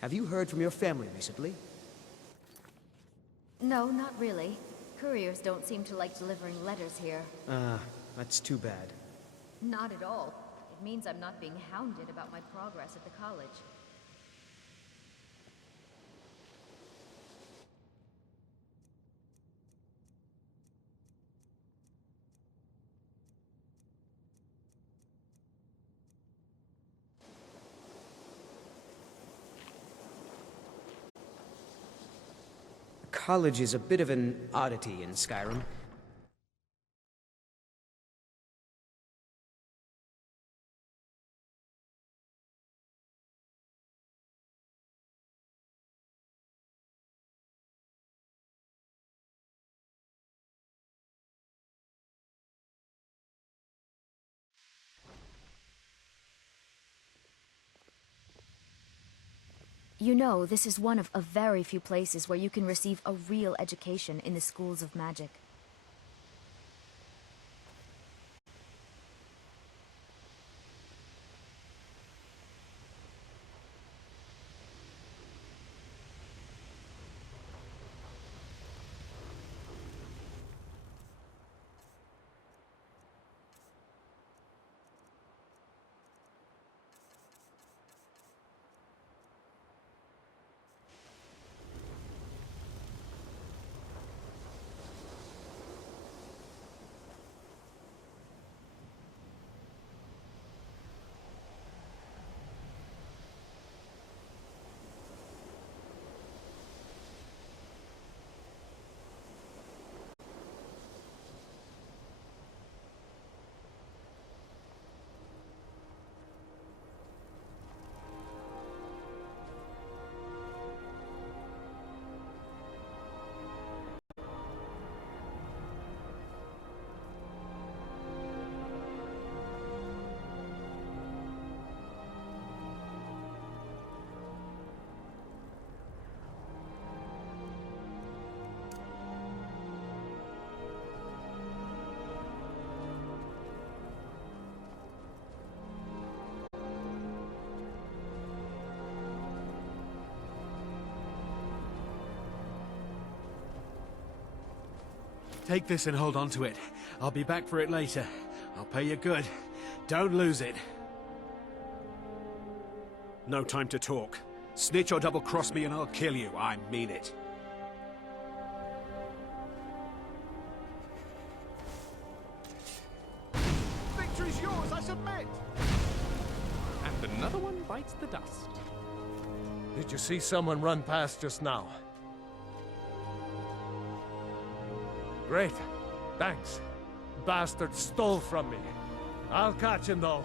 Have you heard from your family recently? No, not really. Couriers don't seem to like delivering letters here. That's too bad. Not at all. It means I'm not being hounded about my progress at the college. College is a bit of an oddity in Skyrim. You know, this is one of a very few places where you can receive a real education in the schools of magic. Take this and hold on to it. I'll be back for it later. I'll pay you good. Don't lose it. No time to talk. Snitch or double-cross me and I'll kill you. I mean it. Victory's yours, I submit! And another one bites the dust. Did you see someone run past just now? Great. Thanks. Bastard stole from me. I'll catch him, though.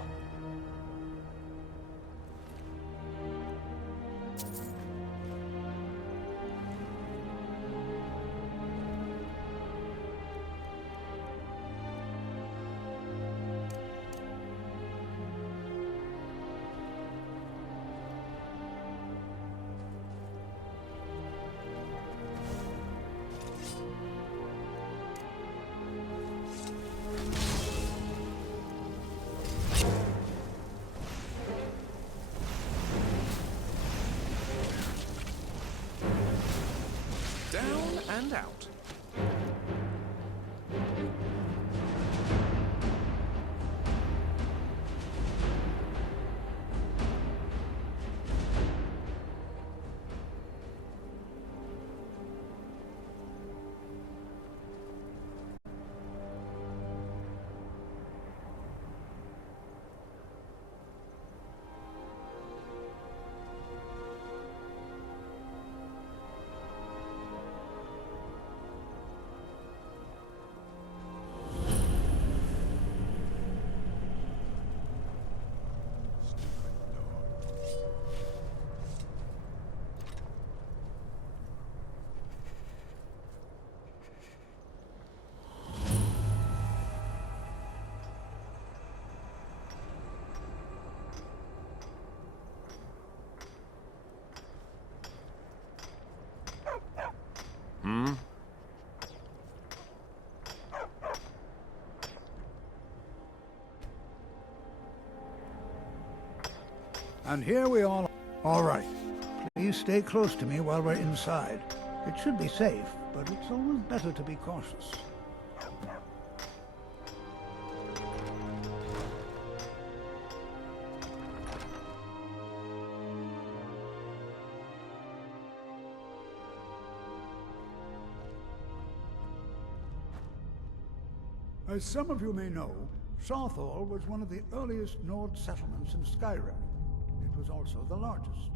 Down and out. And here we all... All right. Please stay close to me while we're inside. It should be safe, but it's always better to be cautious. As some of you may know, Southall was one of the earliest Nord settlements in Skyrim. It was also the largest.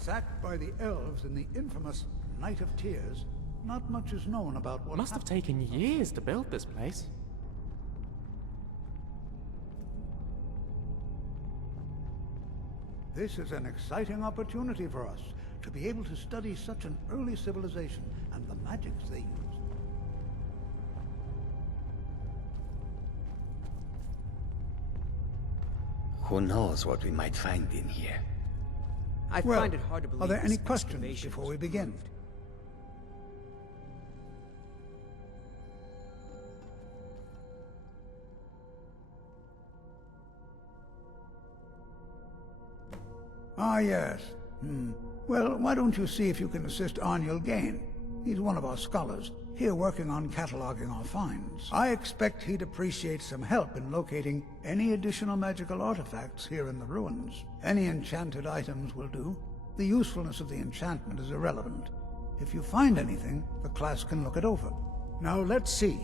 Sacked by the elves in the infamous Night of Tears, not much is known about what Must have happened. taken years to build this place. This is an exciting opportunity for us to be able to study such an early civilization and the magics they used. Who knows what we might find in here? I Well, find it hard to believe are there any this questions excavation before was we begin? approved. Ah, yes. Well, why don't you see if you can assist Arniel Gain? He's one of our scholars, here working on cataloging our finds. I expect he'd appreciate some help in locating any additional magical artifacts here in the ruins. Any enchanted items will do. The usefulness of the enchantment is irrelevant. If you find anything, the class can look it over. Now let's see.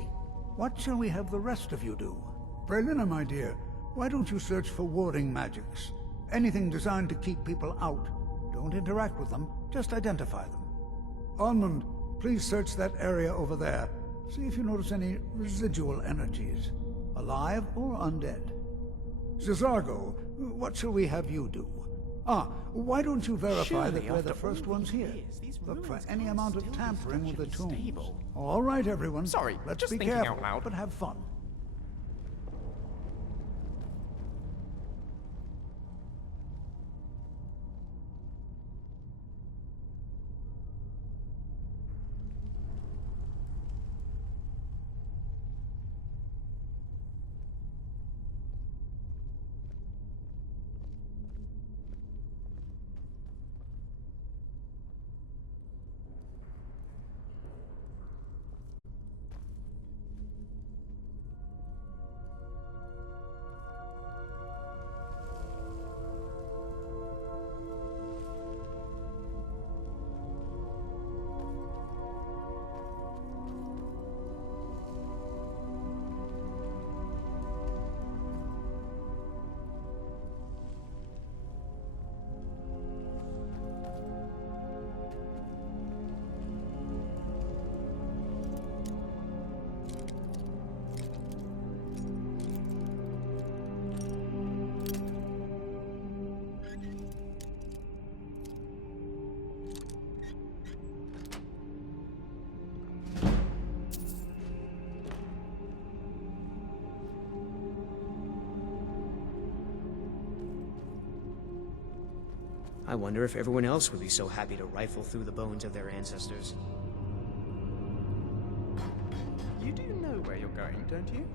What shall we have the rest of you do? Brelina, my dear, why don't you search for warding magics? Anything designed to keep people out. Don't interact with them, just identify them. Almond, please search that area over there. See if you notice any residual energies, alive or undead. Zizargo, what shall we have you do? Why don't you verify that Surely, we're the after first all ones these here? years, these Look for ruins any can't amount of still be tampering with the structurally tombs. stable. All right, everyone. Sorry, let's just be thinking careful, out loud. but have fun. I wonder if everyone else would be so happy to rifle through the bones of their ancestors. You do know where you're going, don't you?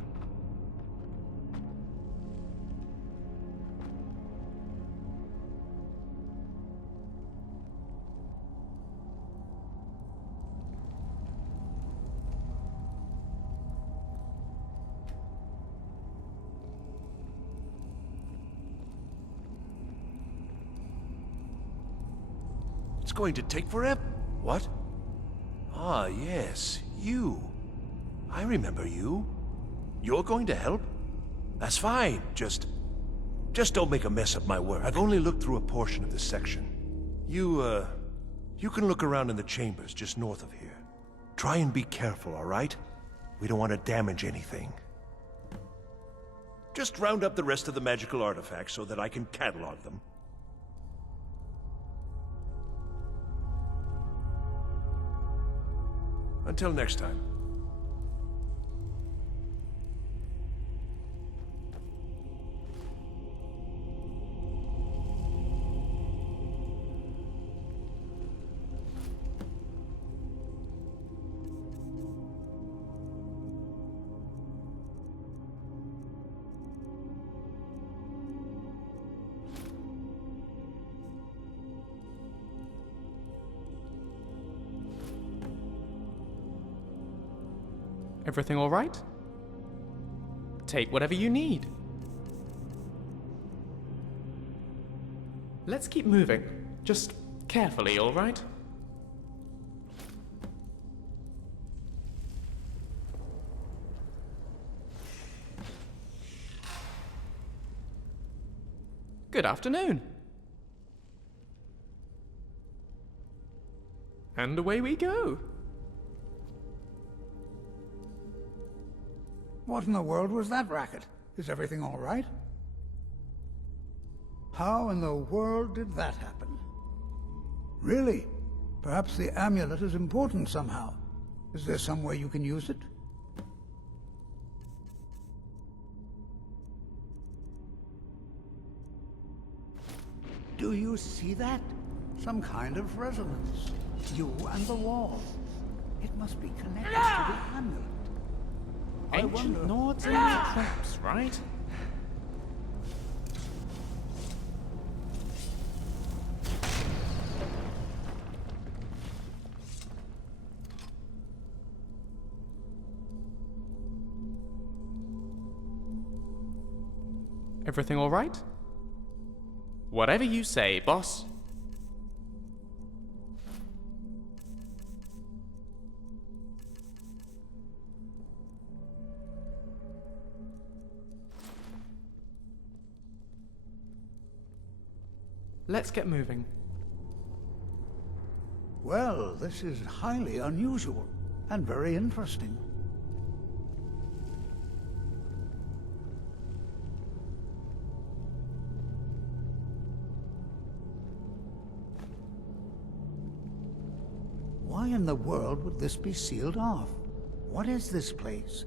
It's going to take forever. What? Ah, yes, you. I remember you. You're going to help? That's fine. Just don't make a mess of my work. I've only looked through a portion of this section. You can look around in the chambers just north of here. Try and be careful, all right? We don't want to damage anything. Just round up the rest of the magical artifacts so that I can catalog them. Until next time. Everything all right? Take whatever you need. Let's keep moving. Just carefully, all right? Good afternoon. And away we go. What in the world was that racket? Is everything all right? How in the world did that happen? Really? Perhaps the amulet is important somehow. Is there some way you can use it? Do you see that? Some kind of resonance. You and the wall. It must be connected to the amulet. I Ancient wonder... Nords and their traps, right? Everything all right? Whatever you say, boss. Let's get moving. Well, this is highly unusual and very interesting. Why in the world would this be sealed off? What is this place?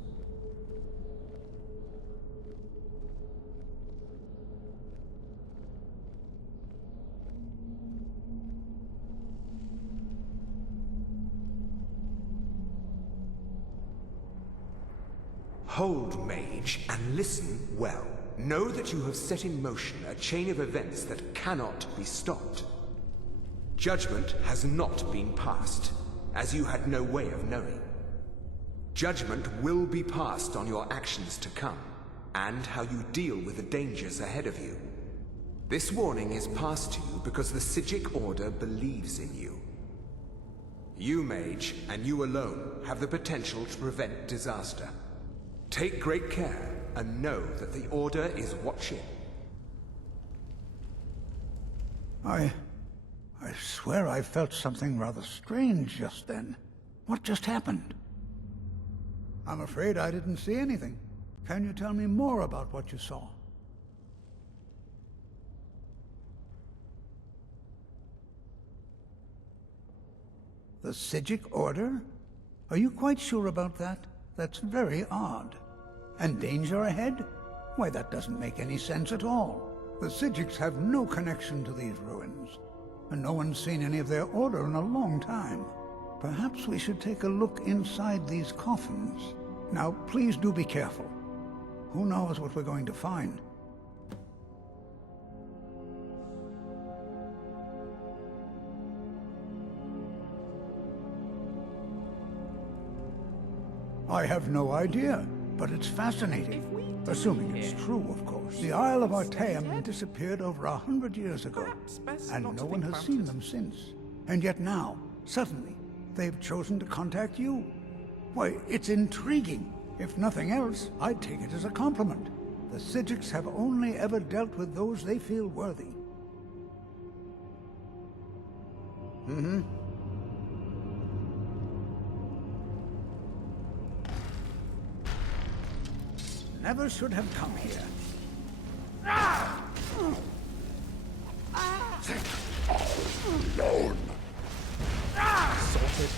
Hold, mage, and listen well. Know that you have set in motion a chain of events that cannot be stopped. Judgment has not been passed, as you had no way of knowing. Judgment will be passed on your actions to come, and how you deal with the dangers ahead of you. This warning is passed to you because the Psijic Order believes in you. You, mage, and you alone, have the potential to prevent disaster. Take great care, and know that the Order is watching. I swear I felt something rather strange just then. What just happened? I'm afraid I didn't see anything. Can you tell me more about what you saw? The Psijic Order? Are you quite sure about that? That's very odd. And danger ahead? Why, that doesn't make any sense at all. The Psijics have no connection to these ruins, and no one's seen any of their order in a long time. Perhaps we should take a look inside these coffins. Now, please do be careful. Who knows what we're going to find? I have no idea, but it's fascinating. Assuming it's true, of course. The Isle of Artaeum disappeared over 100 years ago, and no one has seen them since. And yet now, suddenly, they've chosen to contact you. Why, it's intriguing. If nothing else, I'd take it as a compliment. The Psijics have only ever dealt with those they feel worthy. Never should have come here. Sorted.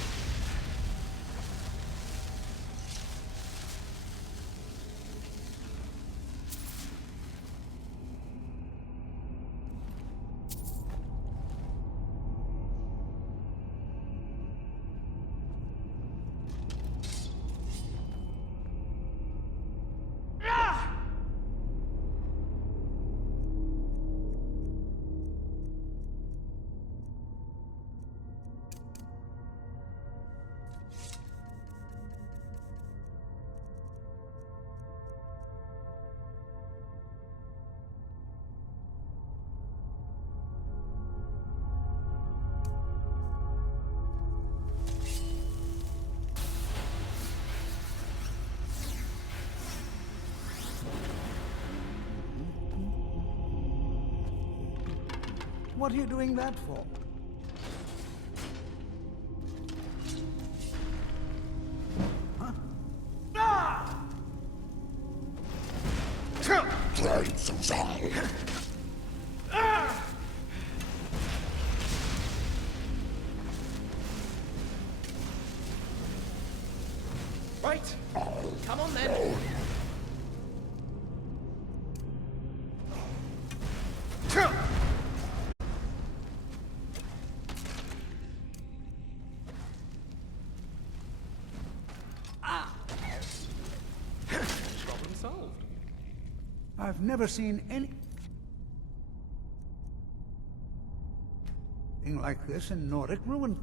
What are you doing that for? Huh? Ah! Right. Come on then. Problem solved. I've never seen anything like this in Nordic ruin.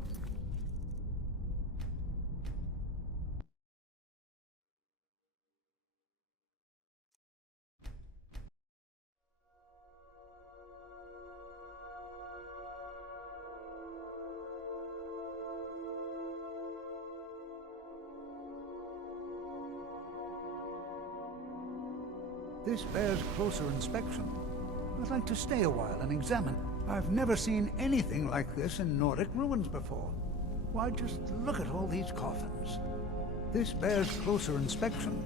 This bears closer inspection. I'd like to stay a while and examine. I've never seen anything like this in Nordic ruins before. Why, just look at all these coffins. This bears closer inspection.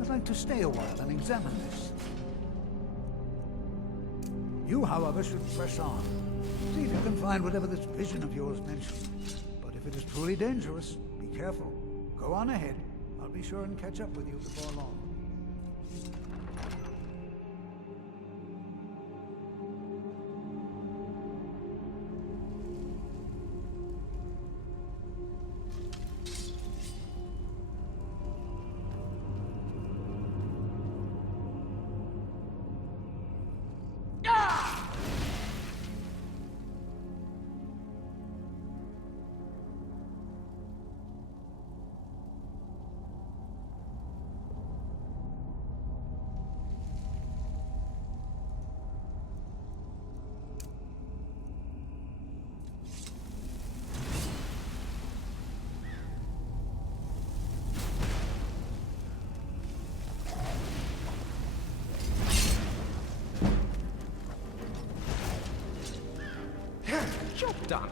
I'd like to stay a while and examine this. You, however, should press on. See if you can find whatever this vision of yours mentioned. But if it is truly dangerous, be careful. Go on ahead. I'll be sure and catch up with you before long. Job done.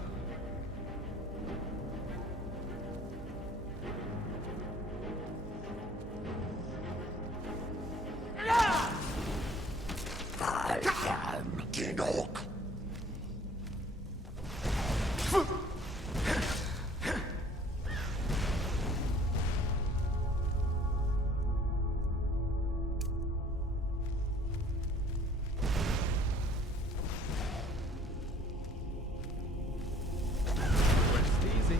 Rest easy.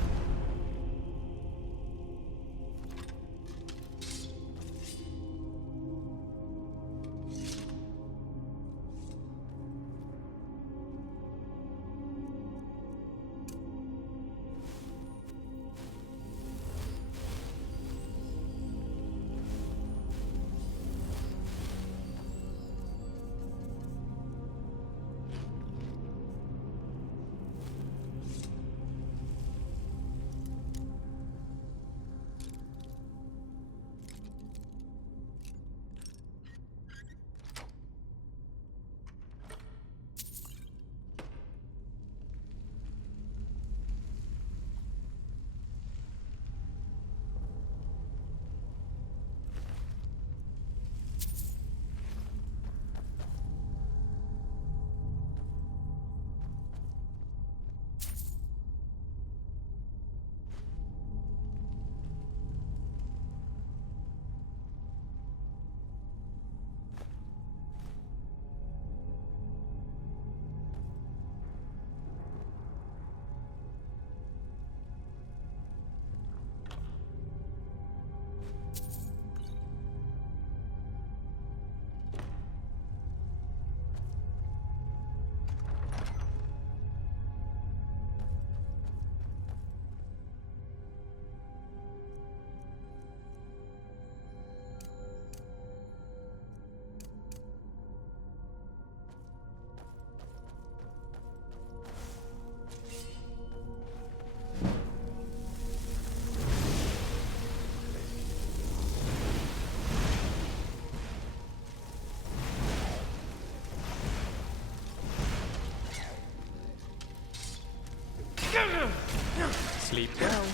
Sleep well.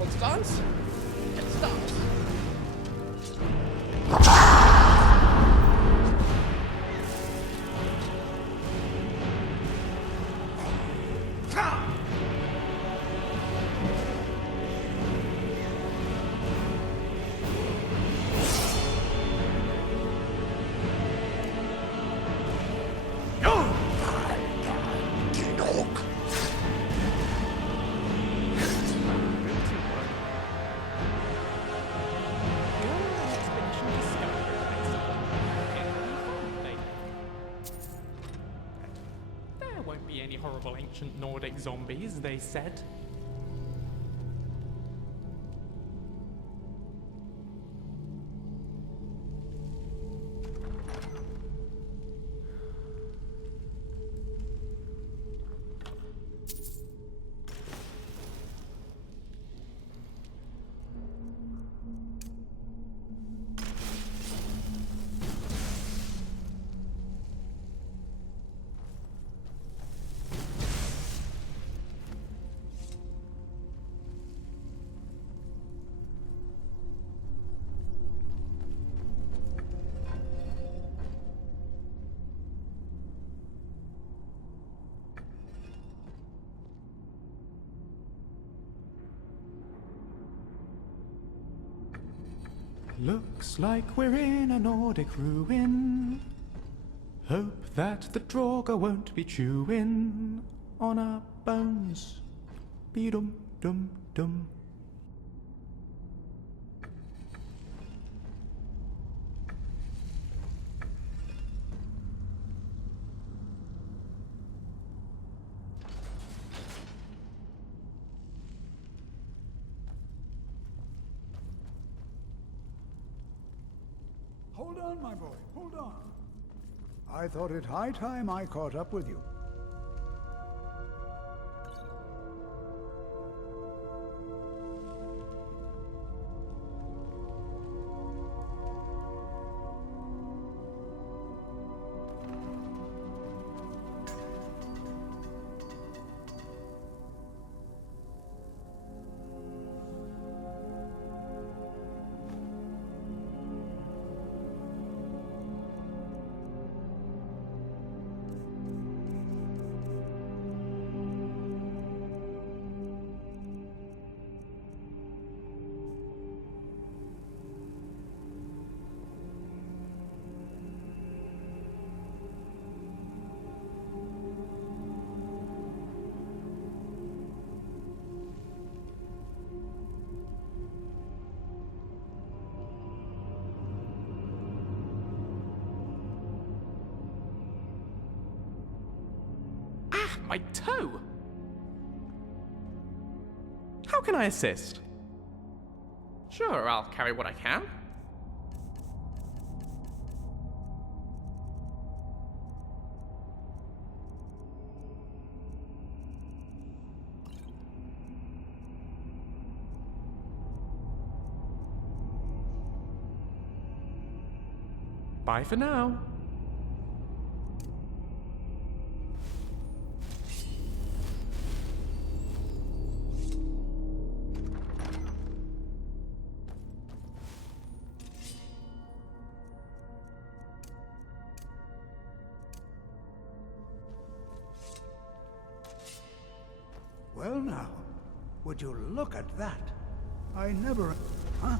Let's dance. Let's dance. There won't be any horrible ancient Nordic zombies, they said. Looks like we're in a Nordic ruin. Hope that the Draugr won't be chewing on our bones. Be-dum-dum-dum. Hold on, my boy, hold on. I thought it high time I caught up with you. my toe! How can I assist? Sure, I'll carry what I can. Bye for now. Well now, would you look at that? I never... Huh?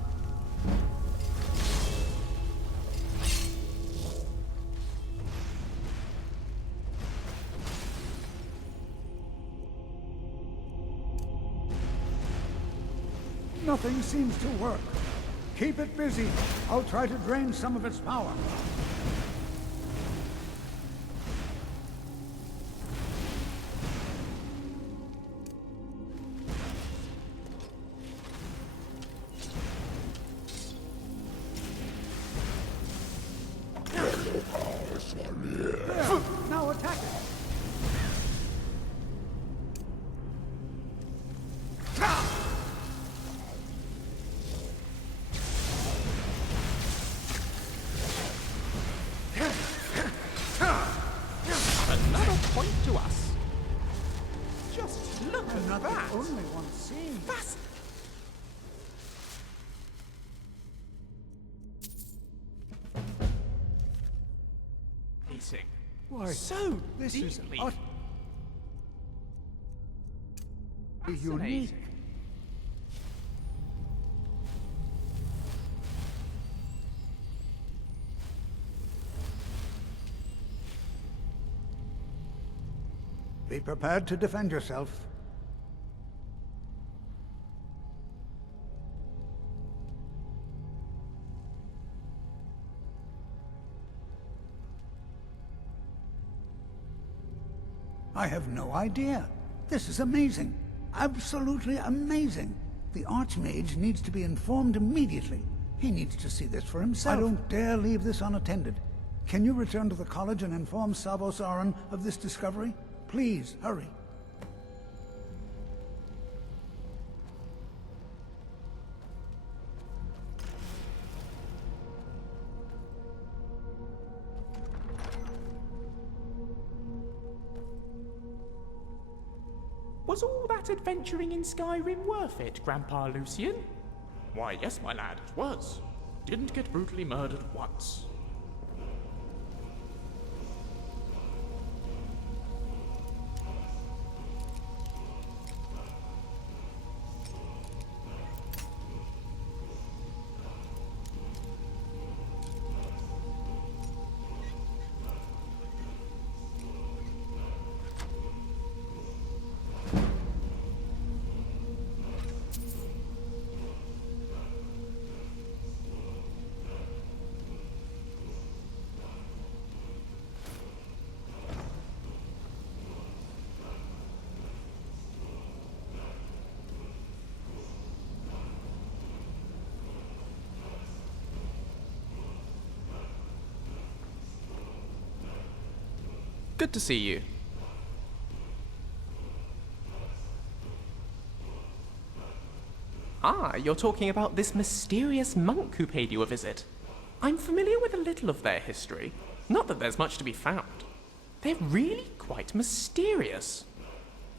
Nothing seems to work. Keep it busy. I'll try to drain some of its power. There. Now attack it. Another point to us. Just look I'm at not that. the only one seeing. That's amazing. Why, So this is deeply utterly unique. fascinating. Be prepared to defend yourself. I have no idea. This is amazing. Absolutely amazing. The Archmage needs to be informed immediately. He needs to see this for himself. I don't dare leave this unattended. Can you return to the college and inform Savos Aran of this discovery? Please, hurry. Was all that adventuring in Skyrim worth it, Grandpa Lucian? Why, yes, my lad, it was. Didn't get brutally murdered once. Good to see you. Ah, you're talking about this mysterious monk who paid you a visit. I'm familiar with a little of their history. Not that there's much to be found. They're really quite mysterious.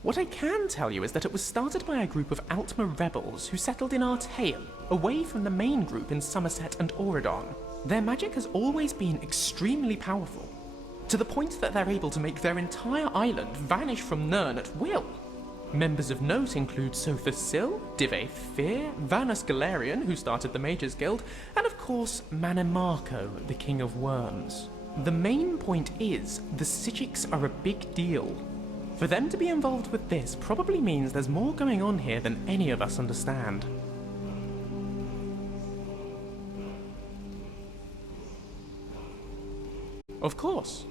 What I can tell you is that it was started by a group of Altmer rebels who settled in Artaeum, away from the main group in Somerset and Auradon. Their magic has always been extremely powerful, to the point that they're able to make their entire island vanish from Nirn at will. Members of note include Sothus Sil, Divaith Fear, Vanus Galarian, who started the Mages Guild, and of course Manimarco, the King of Worms. The main point is, the Psijics are a big deal. For them to be involved with this probably means there's more going on here than any of us understand. Of course.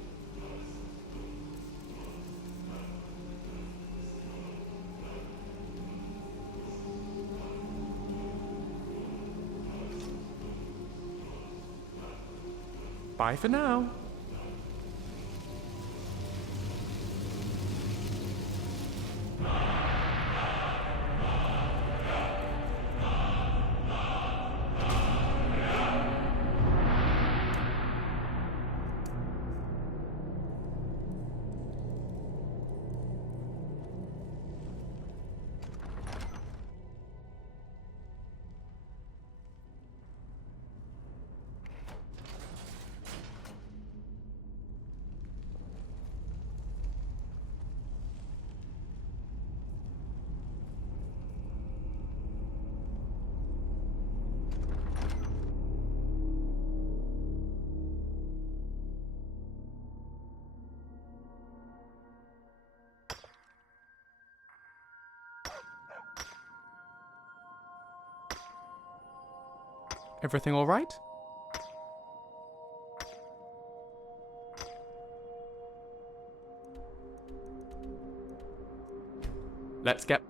Bye for now. Everything all right? Let's get...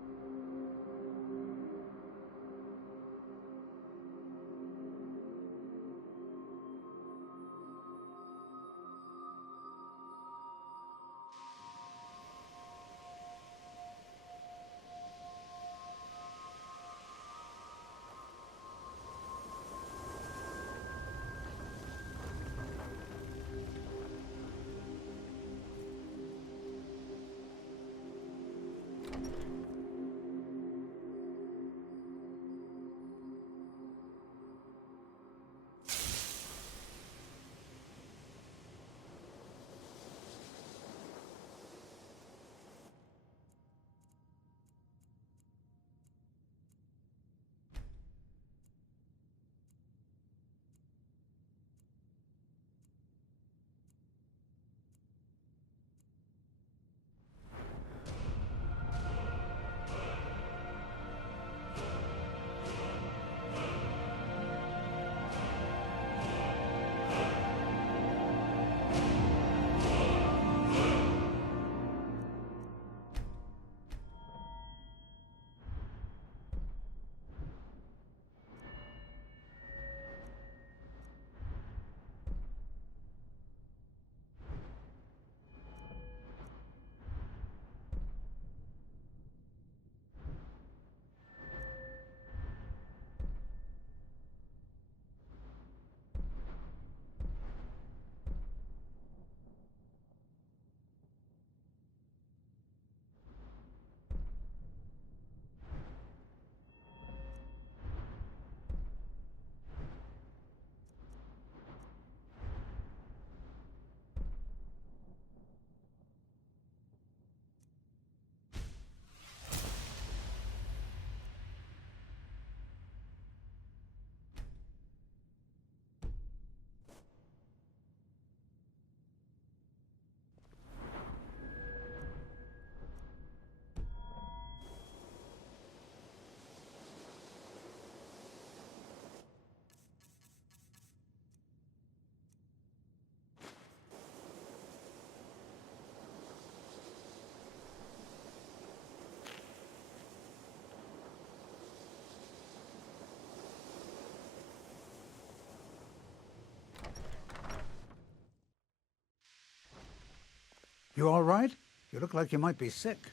You all right? You look like you might be sick.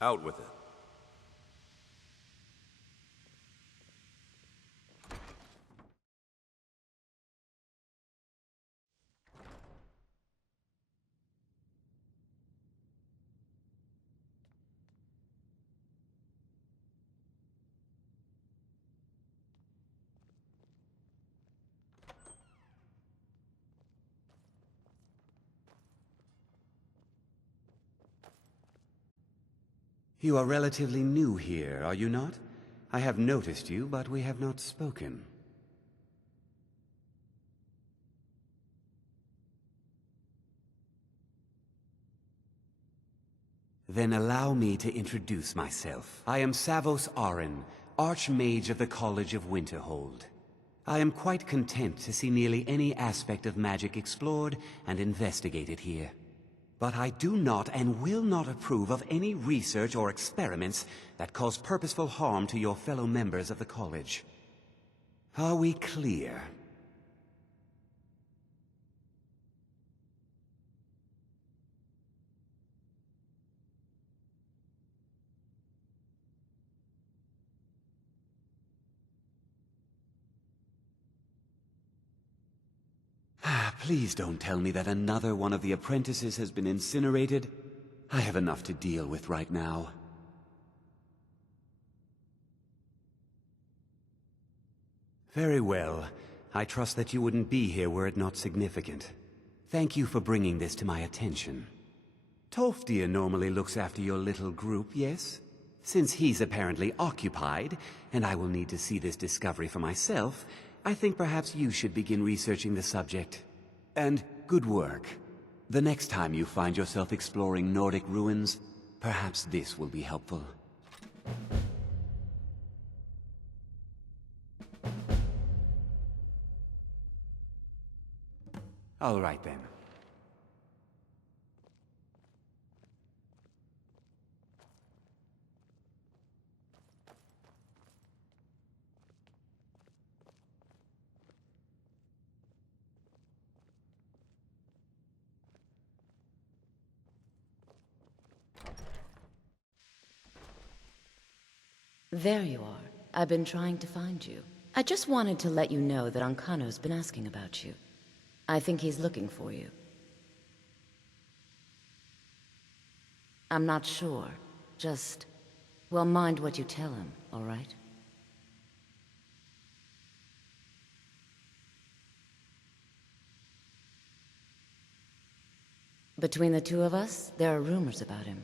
Out with it. You are relatively new here, are you not? I have noticed you, but we have not spoken. Then allow me to introduce myself. I am Savos Arin, Archmage of the College of Winterhold. I am quite content to see nearly any aspect of magic explored and investigated here. But I do not and will not approve of any research or experiments that cause purposeful harm to your fellow members of the college. Are we clear? Please don't tell me that another one of the apprentices has been incinerated. I have enough to deal with right now. Very well. I trust that you wouldn't be here were it not significant. Thank you for bringing this to my attention. Tolfdir normally looks after your little group, yes? Since he's apparently occupied, and I will need to see this discovery for myself, I think perhaps you should begin researching the subject. And good work. The next time you find yourself exploring Nordic ruins, perhaps this will be helpful. All right then. There you are. I've been trying to find you. I just wanted to let you know that Ancano's been asking about you. I think he's looking for you. I'm not sure. Just, well, mind what you tell him, all right? Between the two of us, there are rumors about him.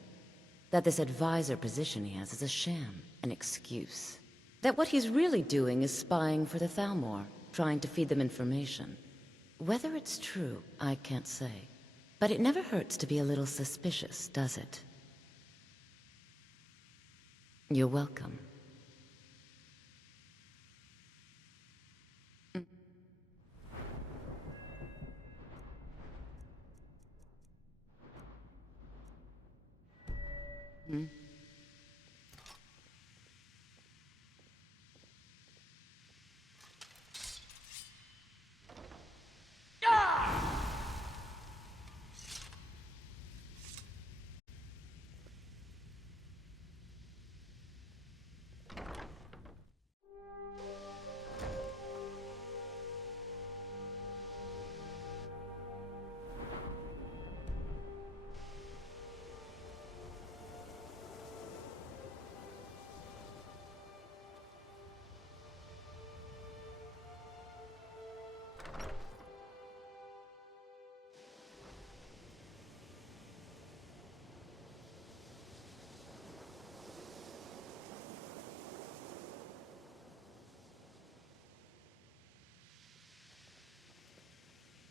That this advisor position he has is a sham, an excuse. That what he's really doing is spying for the Thalmor, trying to feed them information. Whether it's true, I can't say. But it never hurts to be a little suspicious, does it? You're welcome. Hmm?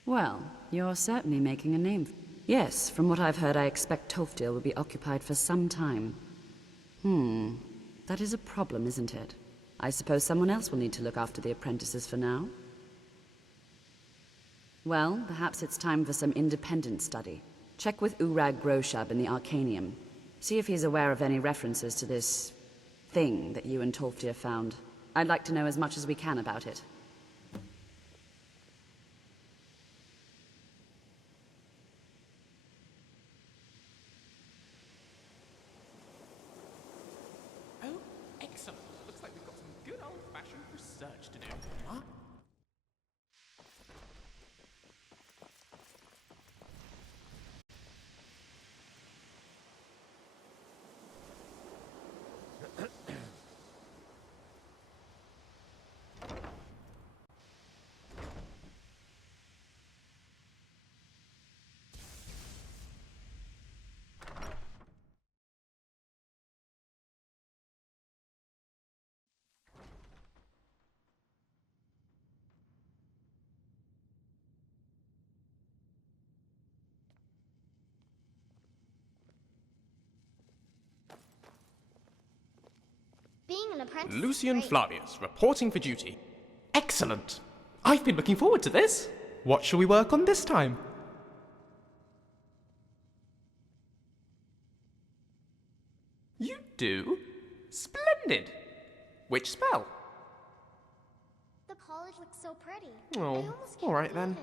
Well, you're certainly making a name. Yes, from what I've heard, I expect Tolfdir will be occupied for some time. That is a problem, isn't it? I suppose someone else will need to look after the apprentices for now. Well, perhaps it's time for some independent study. Check with Urag Groshab in the Arcanium. See if he's aware of any references to this thing that you and Tolfdir found. I'd like to know as much as we can about it. Being an apprentice Lucian is great. Flavius, reporting for duty. Excellent. Excellent! I've been looking forward to this. What shall we work on this time? You do? Splendid! Which spell? The college looks so pretty. Oh, all right then.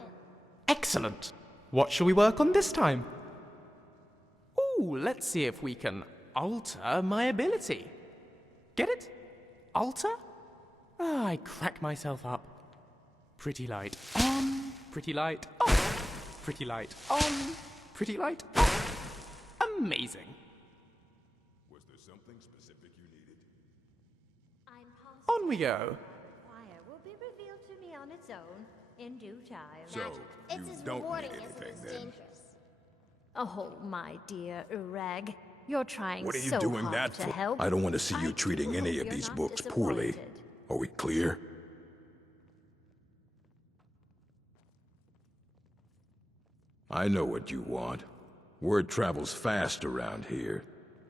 Excellent! What shall we work on this time? Ooh, let's see if we can alter my ability. Get it? Alter? Ah, I crack myself up. Pretty light on, pretty light off, pretty light on, pretty light off. Amazing. Was there something specific you needed? On we go. Fire will be revealed to me on its own in due time. So, It's you as don't rewarding need as it anything is then? dangerous. Oh, my dear Urag, you're trying What are you so doing hard that to for? help. I don't want to see you I treating do any hope of you're these not books poorly. disappointed. Are we clear? I know what you want. Word travels fast around here.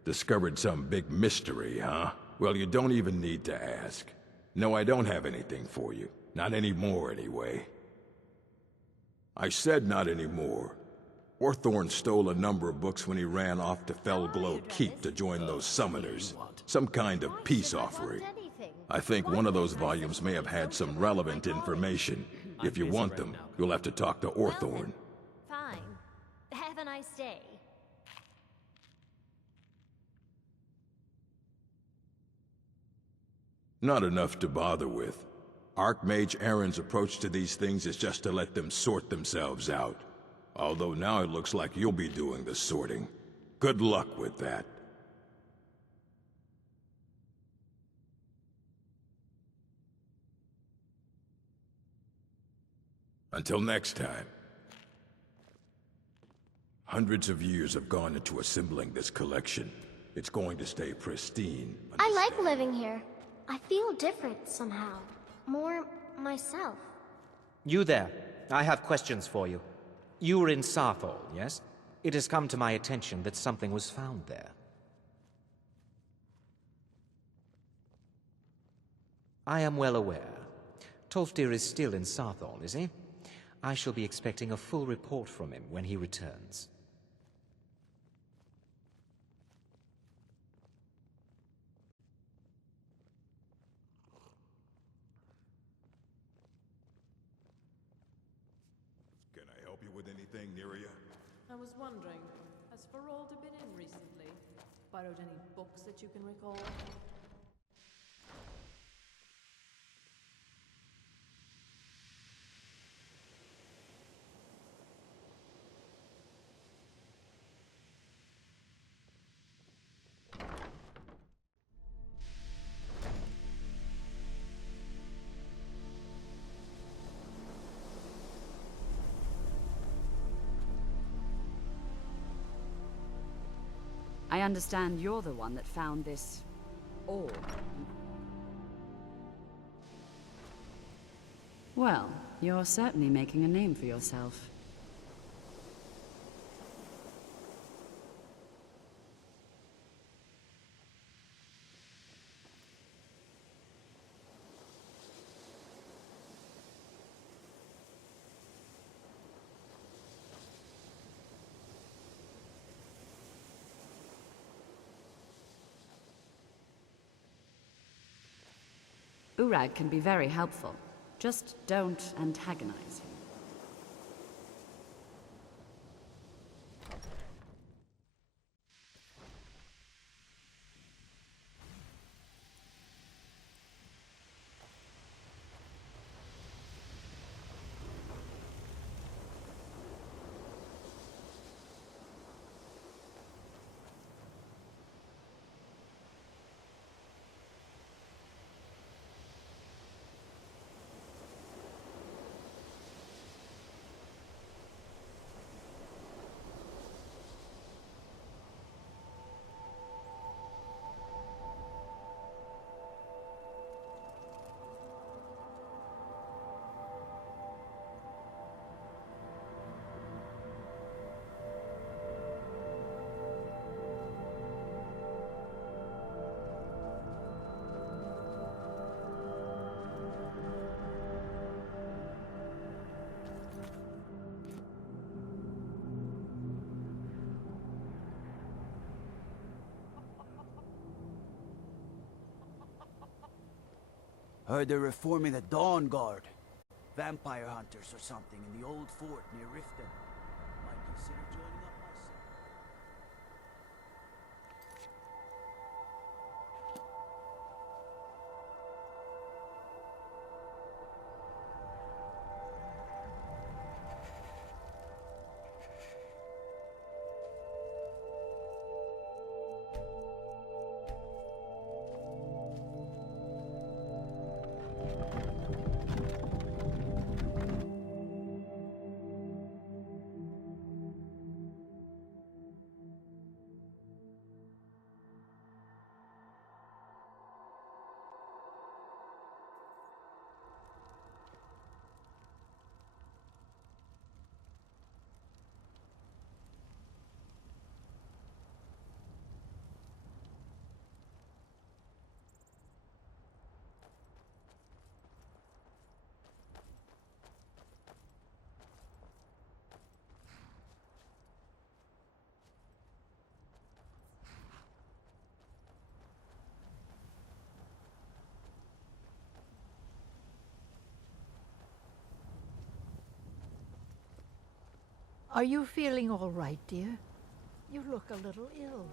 Discovered some big mystery, huh? Well, you don't even need to ask. No, I don't have anything for you. Not anymore, anyway. I said not anymore. Orthorn stole a number of books when he ran off to Felglow Keep to join those summoners. Some kind of peace offering. I think one of those volumes may have had some relevant information. If you want them, you'll have to talk to Orthorn. Fine. Have a nice day. Not enough to bother with. Archmage Aaron's approach to these things is just to let them sort themselves out. Although now it looks like you'll be doing the sorting. Good luck with that. Until next time. Hundreds of years have gone into assembling this collection. It's going to stay pristine. I like living here. I feel different somehow. More myself. You there. I have questions for you. You were in Sarthal, yes? It has come to my attention that something was found there. I am well aware. Tolfdir is still in Sarthal, is he? I shall be expecting a full report from him when he returns. Can I help you with anything, Neria? I was wondering, has Feralda been in recently? Borrowed any books that you can recall? I understand you're the one that found this orb. Well, you're certainly making a name for yourself. Urag can be very helpful. Just don't antagonize him. Heard they're reforming the Dawn Guard. Vampire hunters or something in the old fort near Riften. Might consider joining up myself. Are you feeling all right, dear? You look a little ill.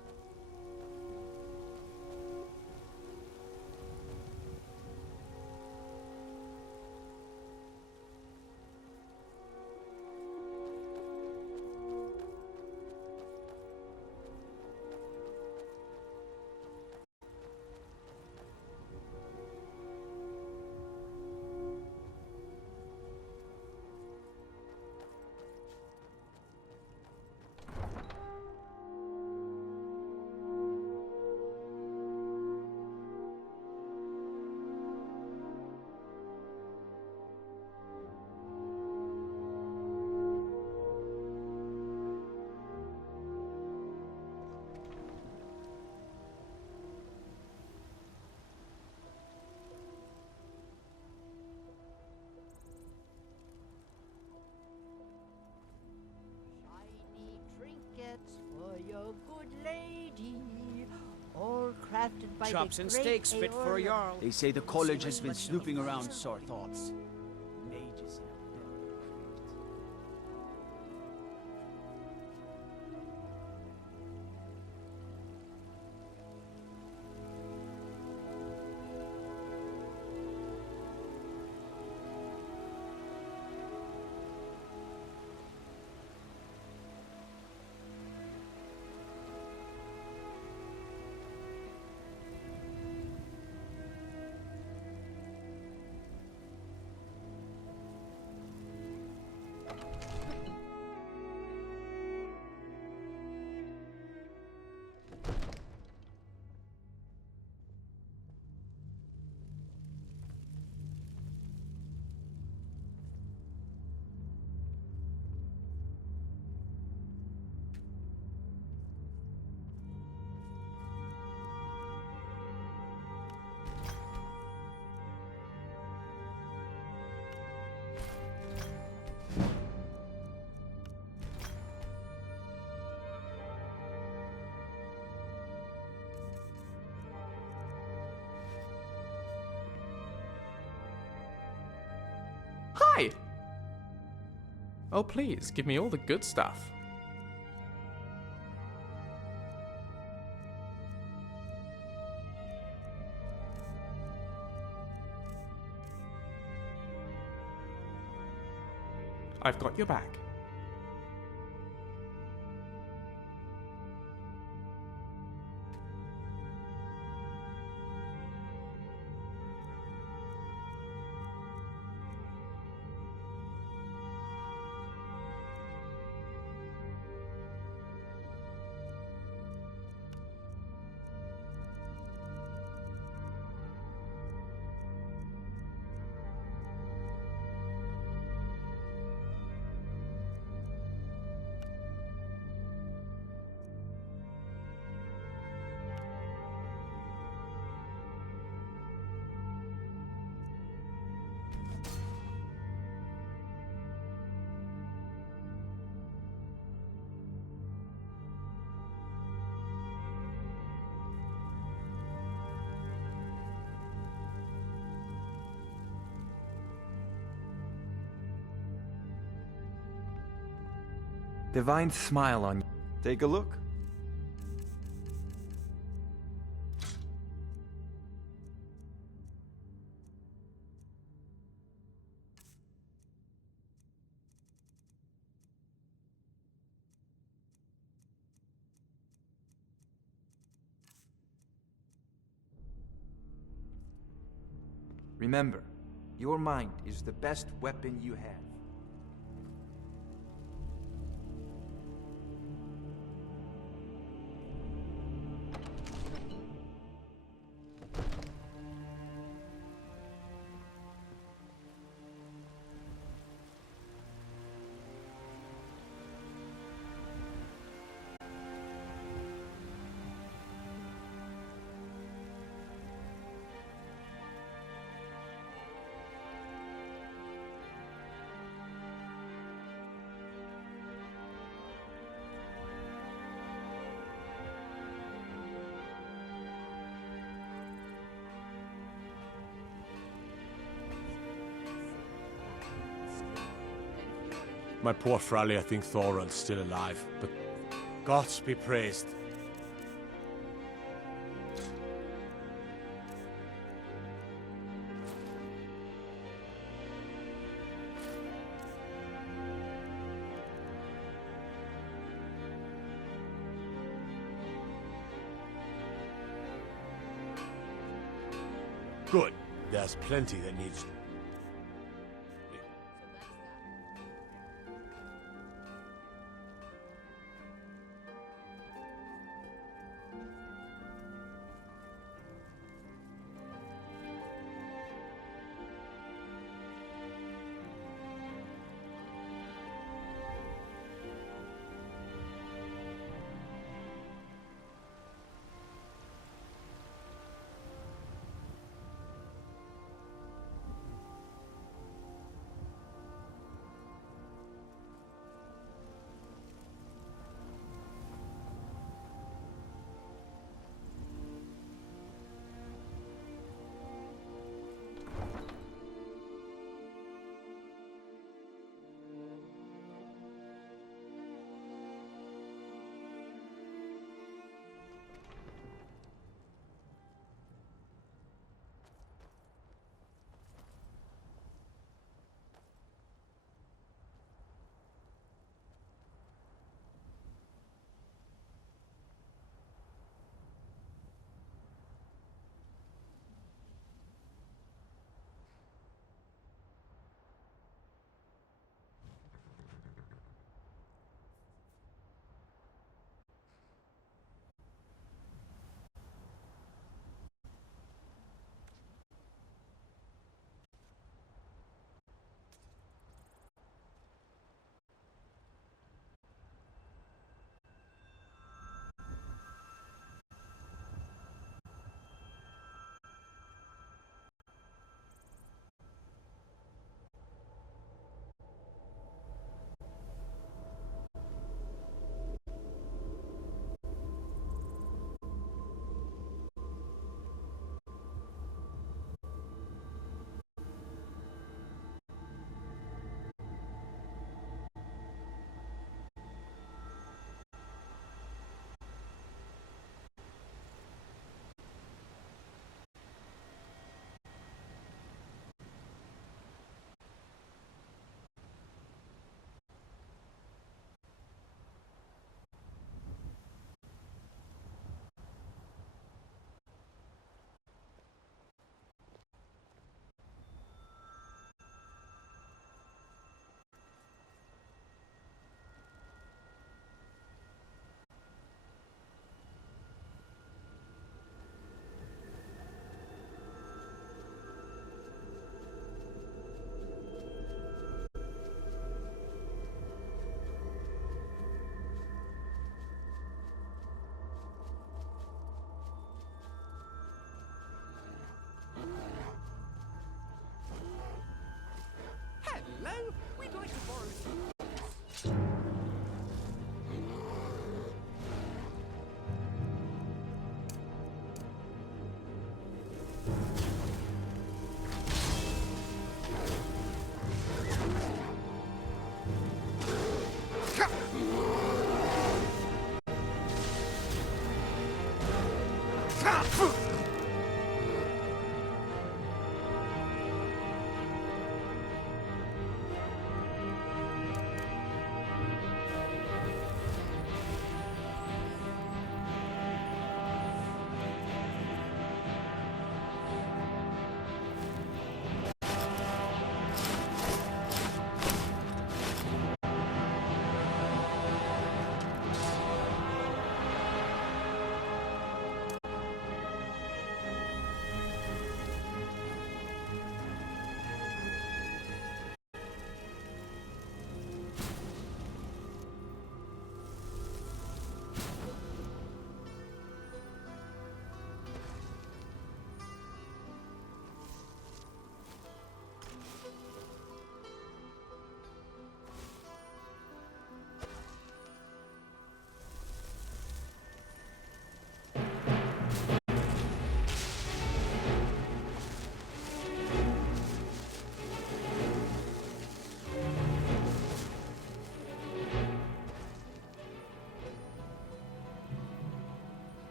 For your good lady, all crafted by Chops the and great steaks fit for a Aeorla. jarl. They say the college has been snooping around sore thoughts. Mages. Hi! Oh, please, give me all the good stuff. I've got your back. divine smile on you. Take a look. Remember, your mind is the best weapon you have. My poor Fralia think Thoron's still alive, but gods be praised. Good. There's plenty that needs...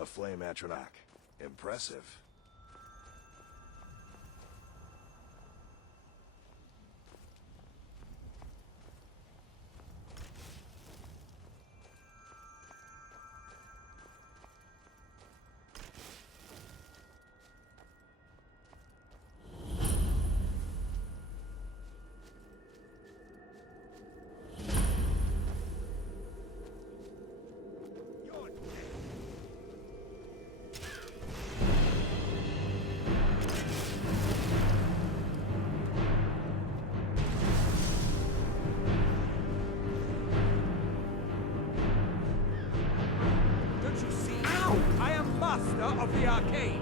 A flame atronach. Impressive. Of the arcade.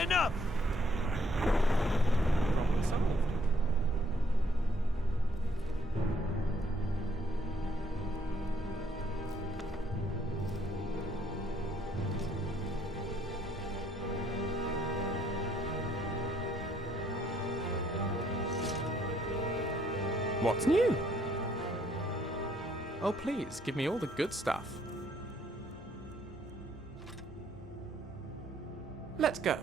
Enough! Problem solved. What's new? Oh, please, give me all the good stuff. Let's go.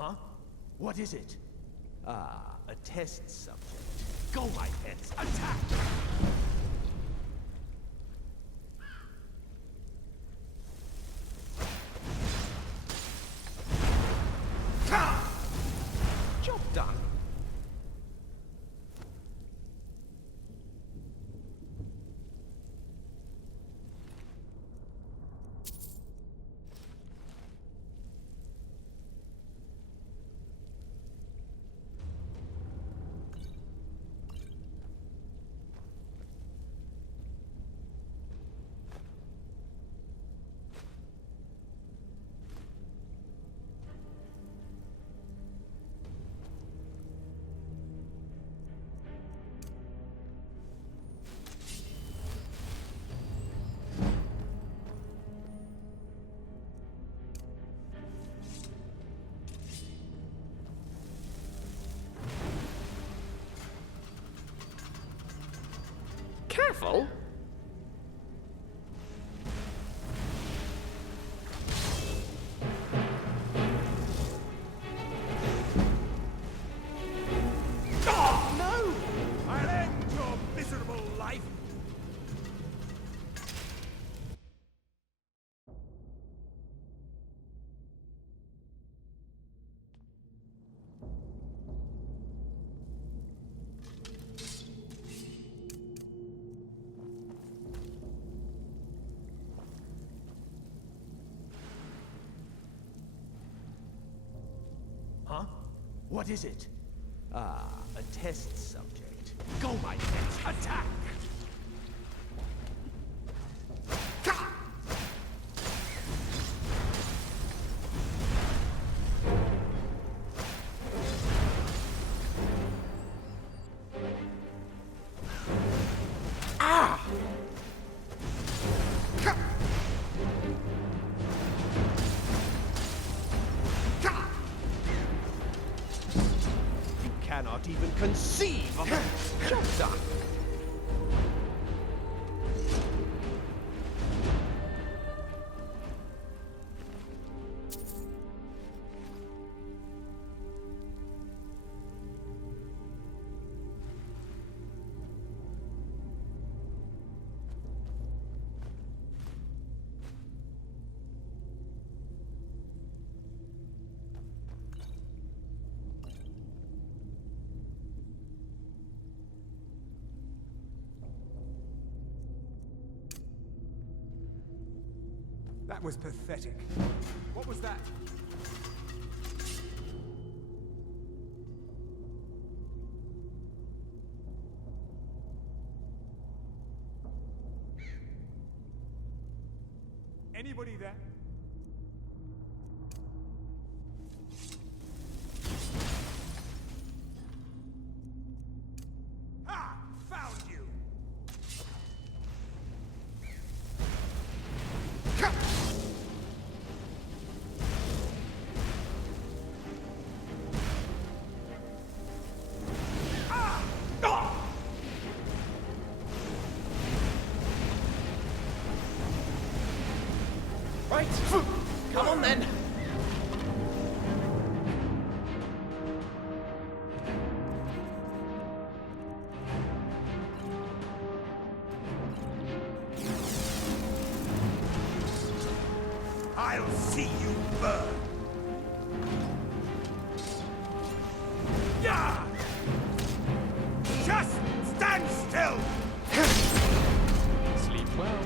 Huh? What is it? Ah, a test subject. Go, my pets, attack! Job done. Careful. Oh, no! I'll end your miserable life! What is it? Ah, a test subject. Go, my pets, attack! Cannot even conceive of a shut up! That was pathetic. What was that? Anybody there? Ha! Found you! Right. Come on then. I'll see you burn! Yeah! Just stand still! Sleep well.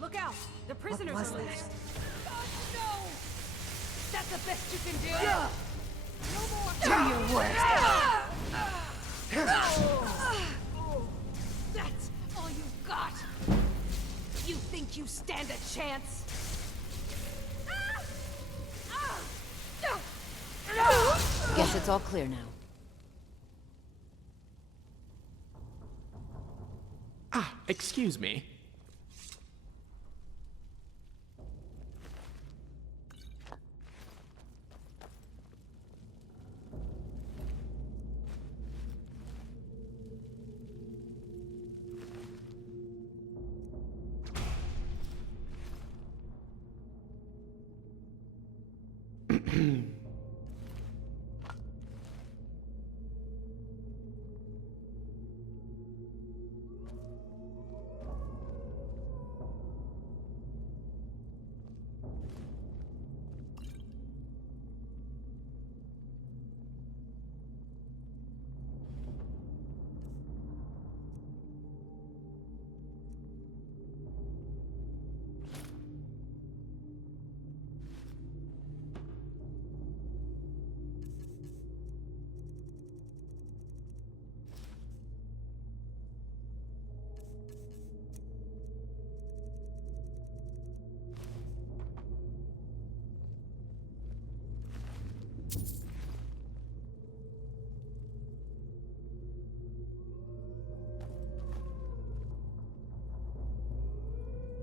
Look out! The prisoners was are loose! that? Oh, no! Is that the best you can do? No more! Do your worst! That's all you've got! You think you stand a chance? Guess it's all clear now. Ah, excuse me.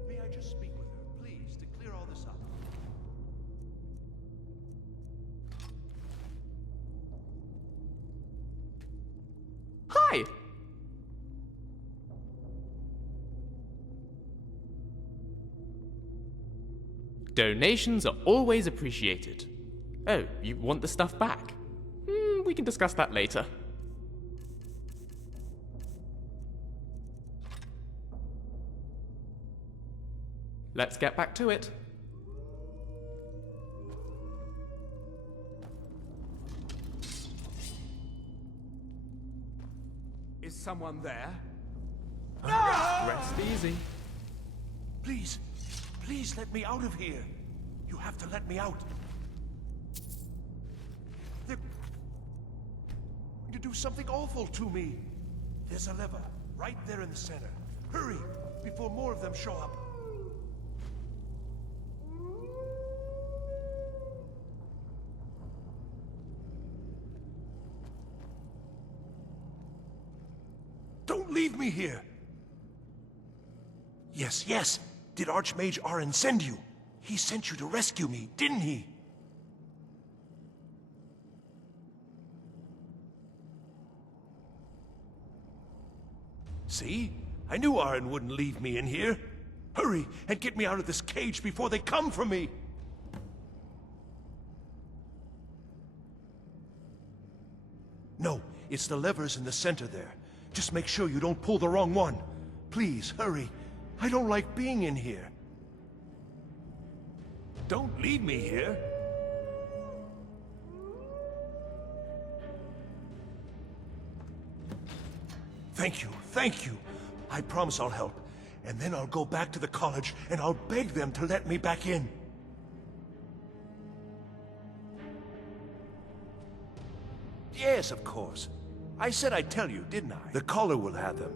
May I just speak with her, please, to clear all this up? Hi! Donations are always appreciated. Oh, you want the stuff back? We can discuss that later. Let's get back to it. Is someone there? Rest easy. Please, please let me out of here. You have to let me out. They're going to do something awful to me. There's a lever right there in the center. Hurry, before more of them show up. Don't leave me here! Yes, yes! Did Archmage Arin send you? He sent you to rescue me, didn't he? See? I knew Arin wouldn't leave me in here. Hurry and get me out of this cage before they come for me! No, it's the levers in the center there. Just make sure you don't pull the wrong one. Please, hurry. I don't like being in here. Don't leave me here. Thank you, thank you. I promise I'll help. And then I'll go back to the college and I'll beg them to let me back in. Yes, of course. I said I'd tell you, didn't I? The caller will have them.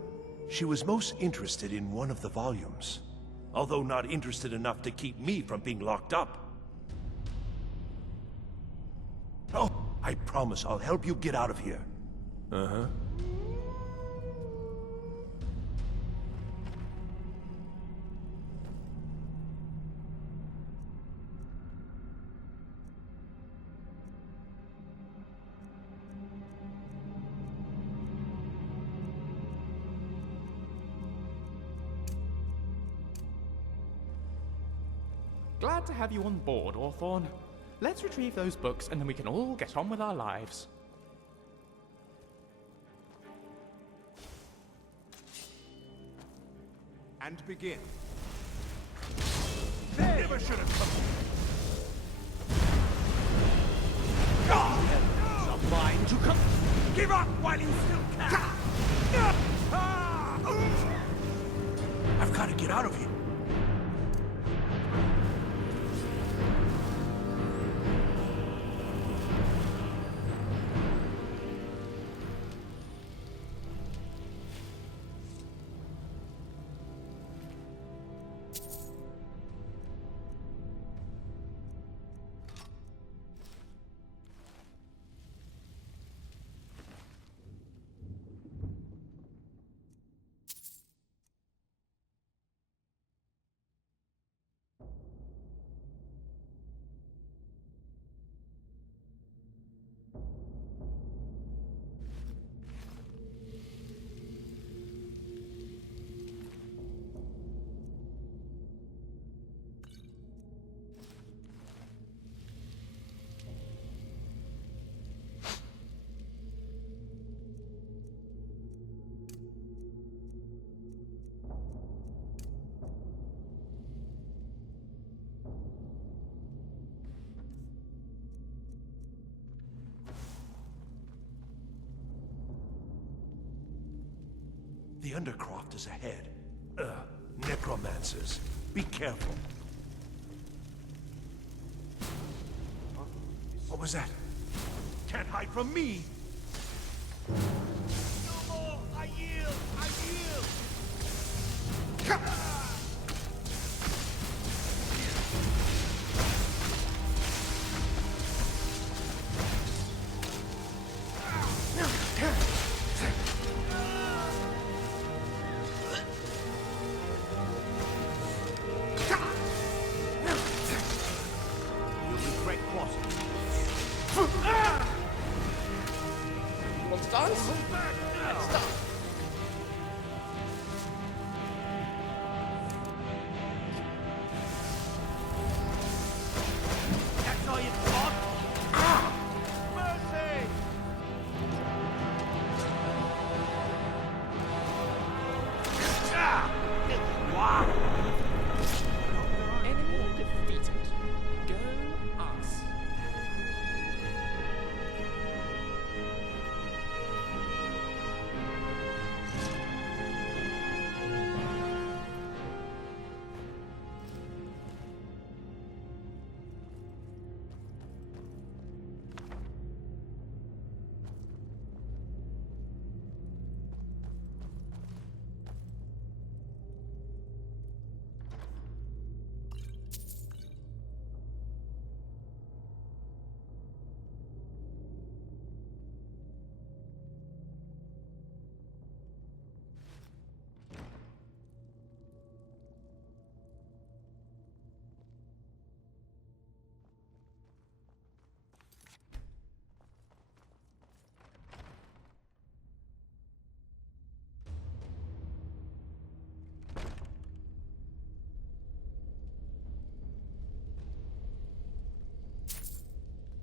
She was most interested in one of the volumes, although not interested enough to keep me from being locked up. Oh, I promise I'll help you get out of here. Uh-huh. Glad to have you on board, Orthorn. Let's retrieve those books and then we can all get on with our lives. And begin. They never should have come. Some mind to come. Give up while you still can! I've got to get out of here. The Undercroft is ahead. Necromancers. Be careful. What was that? Can't hide from me! No more! I yield! I yield! You'll regret crossing. You want to dance? Let's start. That's all you've got? Mercy! Enemy defeated. Go us.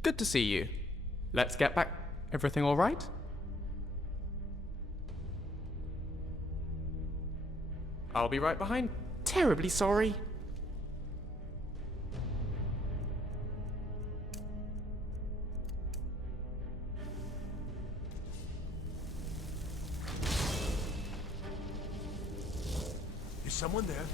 Good to see you. Let's get back. Everything all right? I'll be right behind. Terribly sorry. Is someone there?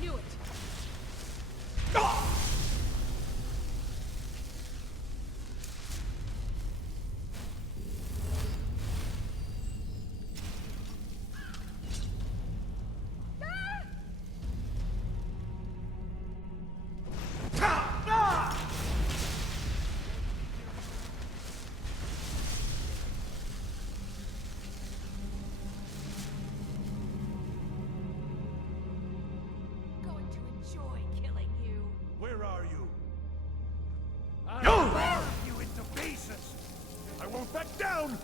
Knew it. Going to enjoy killing you. Where are you? I'll tear you into pieces! I won't back down!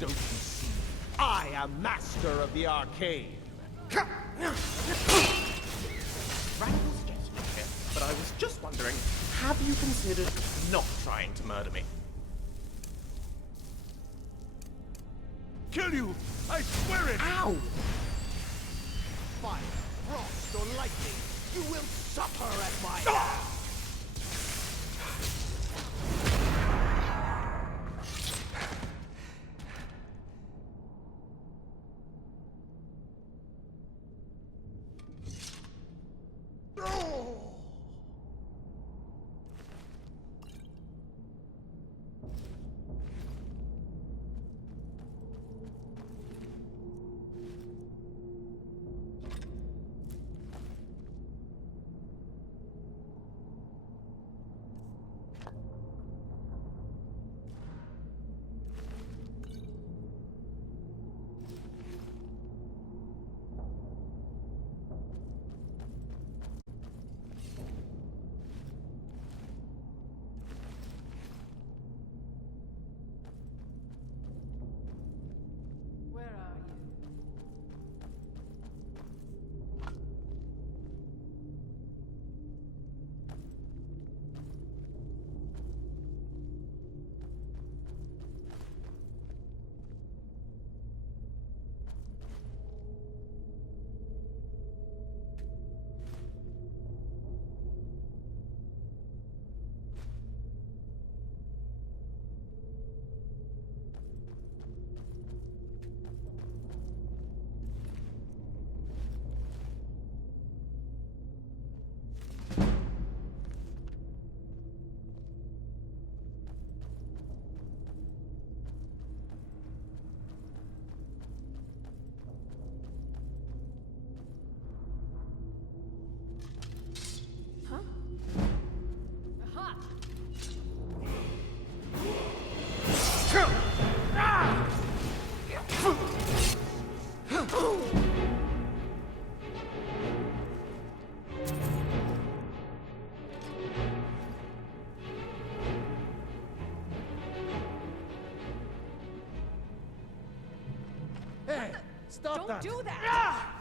Don't you see? I am master of the arcane. Randall suggestion here, but I was just wondering, have you considered not trying to murder me? Kill you! I swear it! Ow! Fire, frost, or lightning, you will suffer at my hands. Stop Don't that! do that!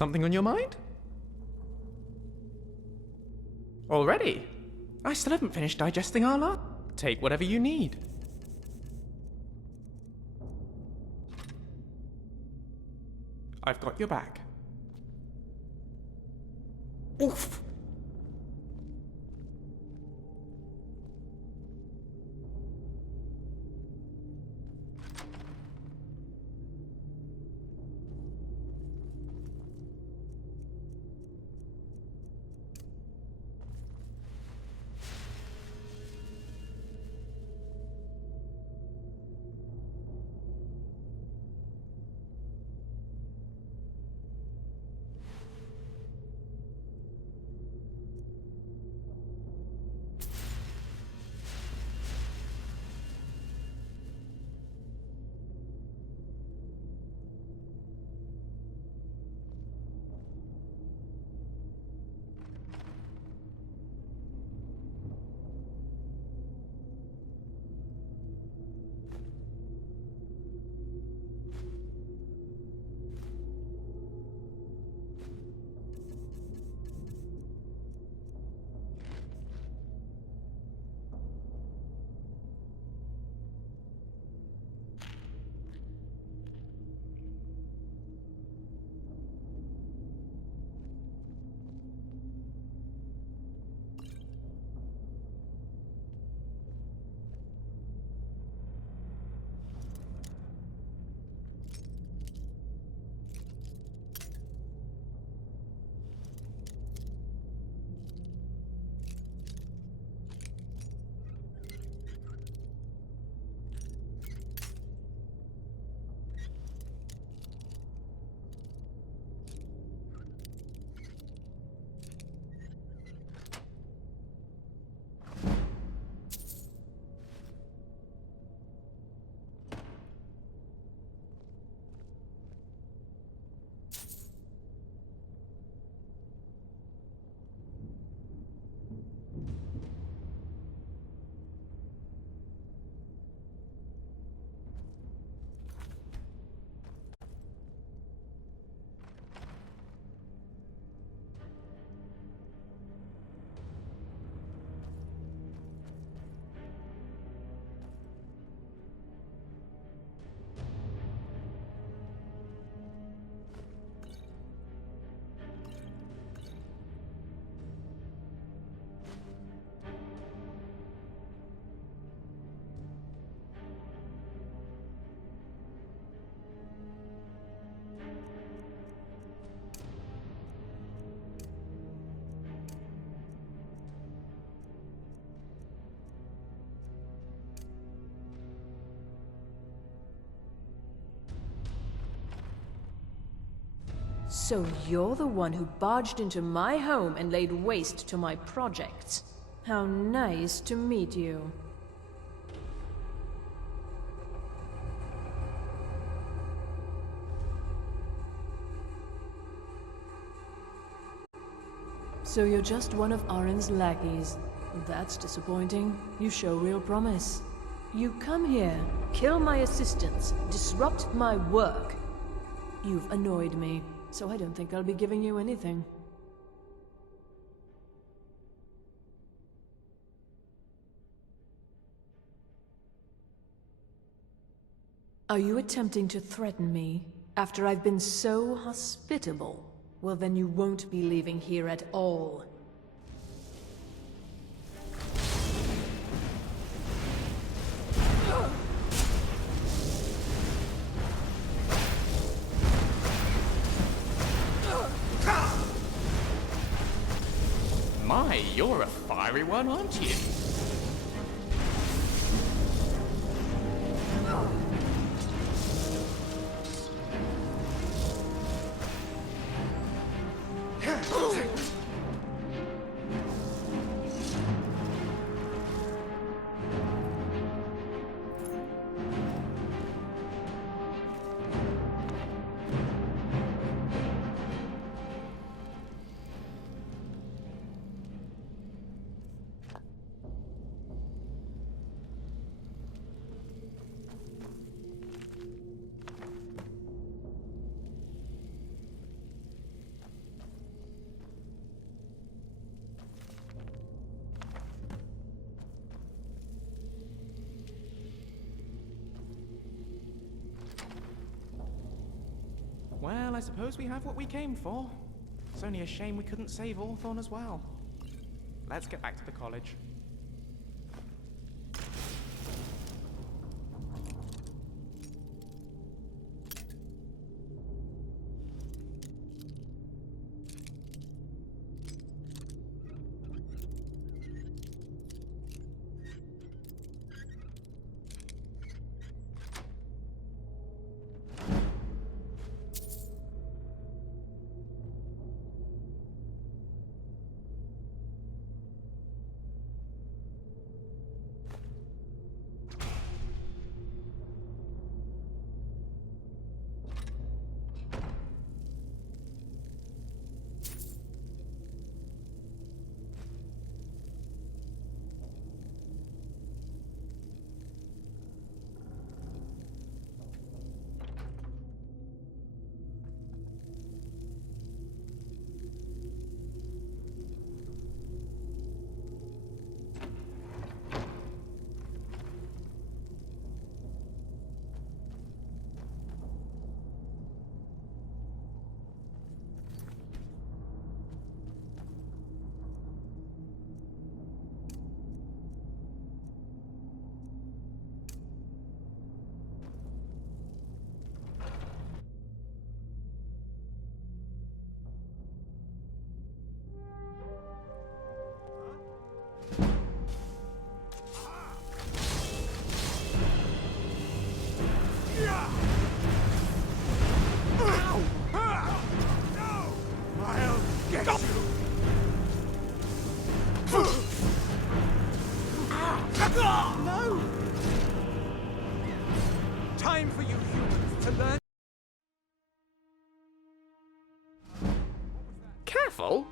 Something on your mind? Already? I still haven't finished digesting our lot. Take whatever you need. I've got your back. Oof! So you're the one who barged into my home and laid waste to my projects. How nice to meet you. So you're just one of Arin's lackeys. That's disappointing. You show real promise. You come here, kill my assistants, disrupt my work. You've annoyed me, so I don't think I'll be giving you anything. Are you attempting to threaten me after I've been so hospitable? Well, then you won't be leaving here at all. My, you're a fiery one, aren't you? Well, I suppose we have what we came for. It's only a shame we couldn't save Hawthorne as well. Let's get back to the college. No! Time for you humans to learn. Careful!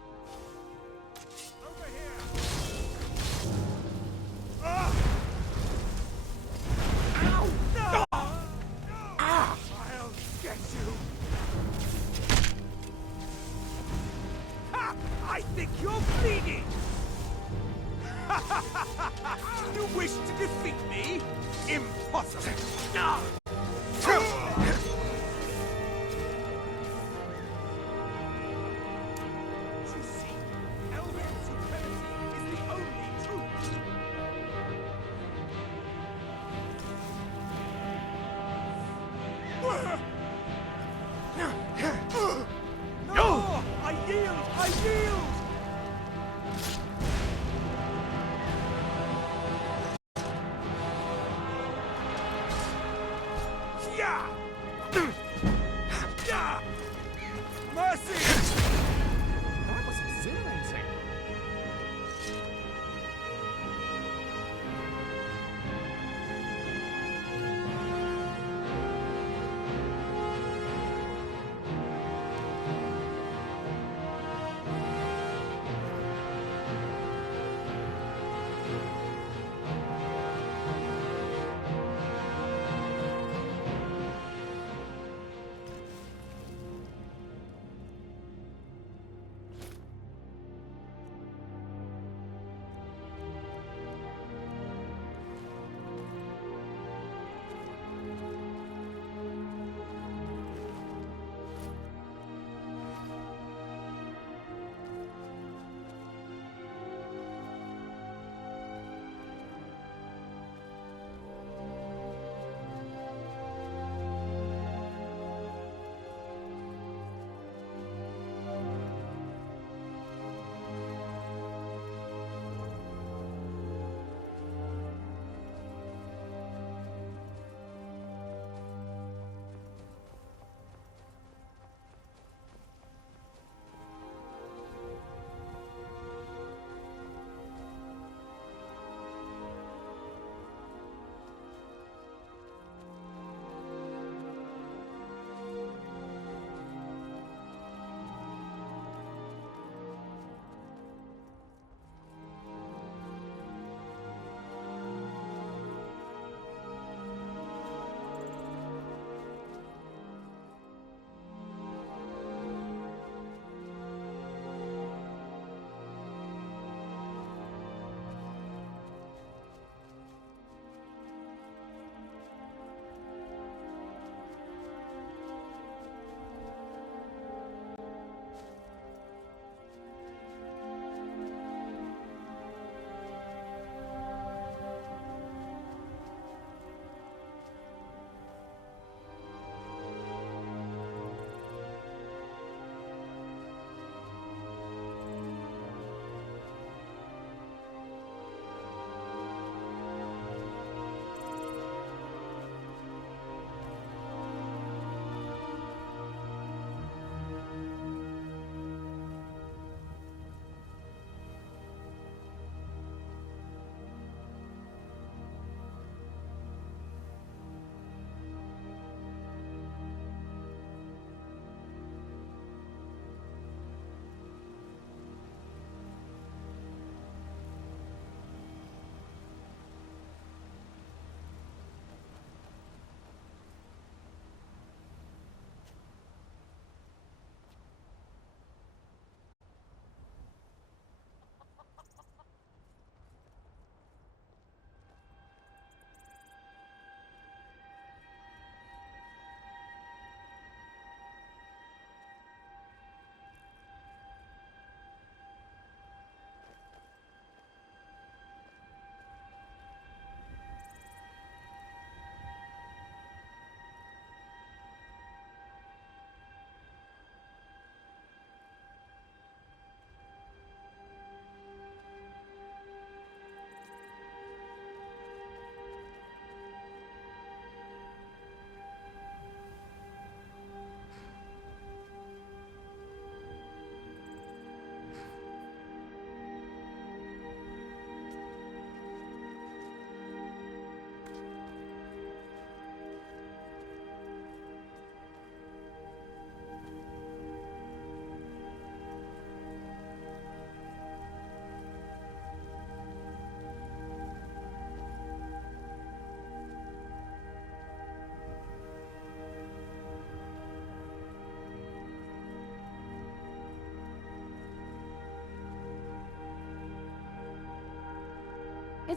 I'll get you! Ha! I think you're bleeding! You wish to defeat me? Impossible! You see, Elven supremacy is the only truth! No! I yield! I yield!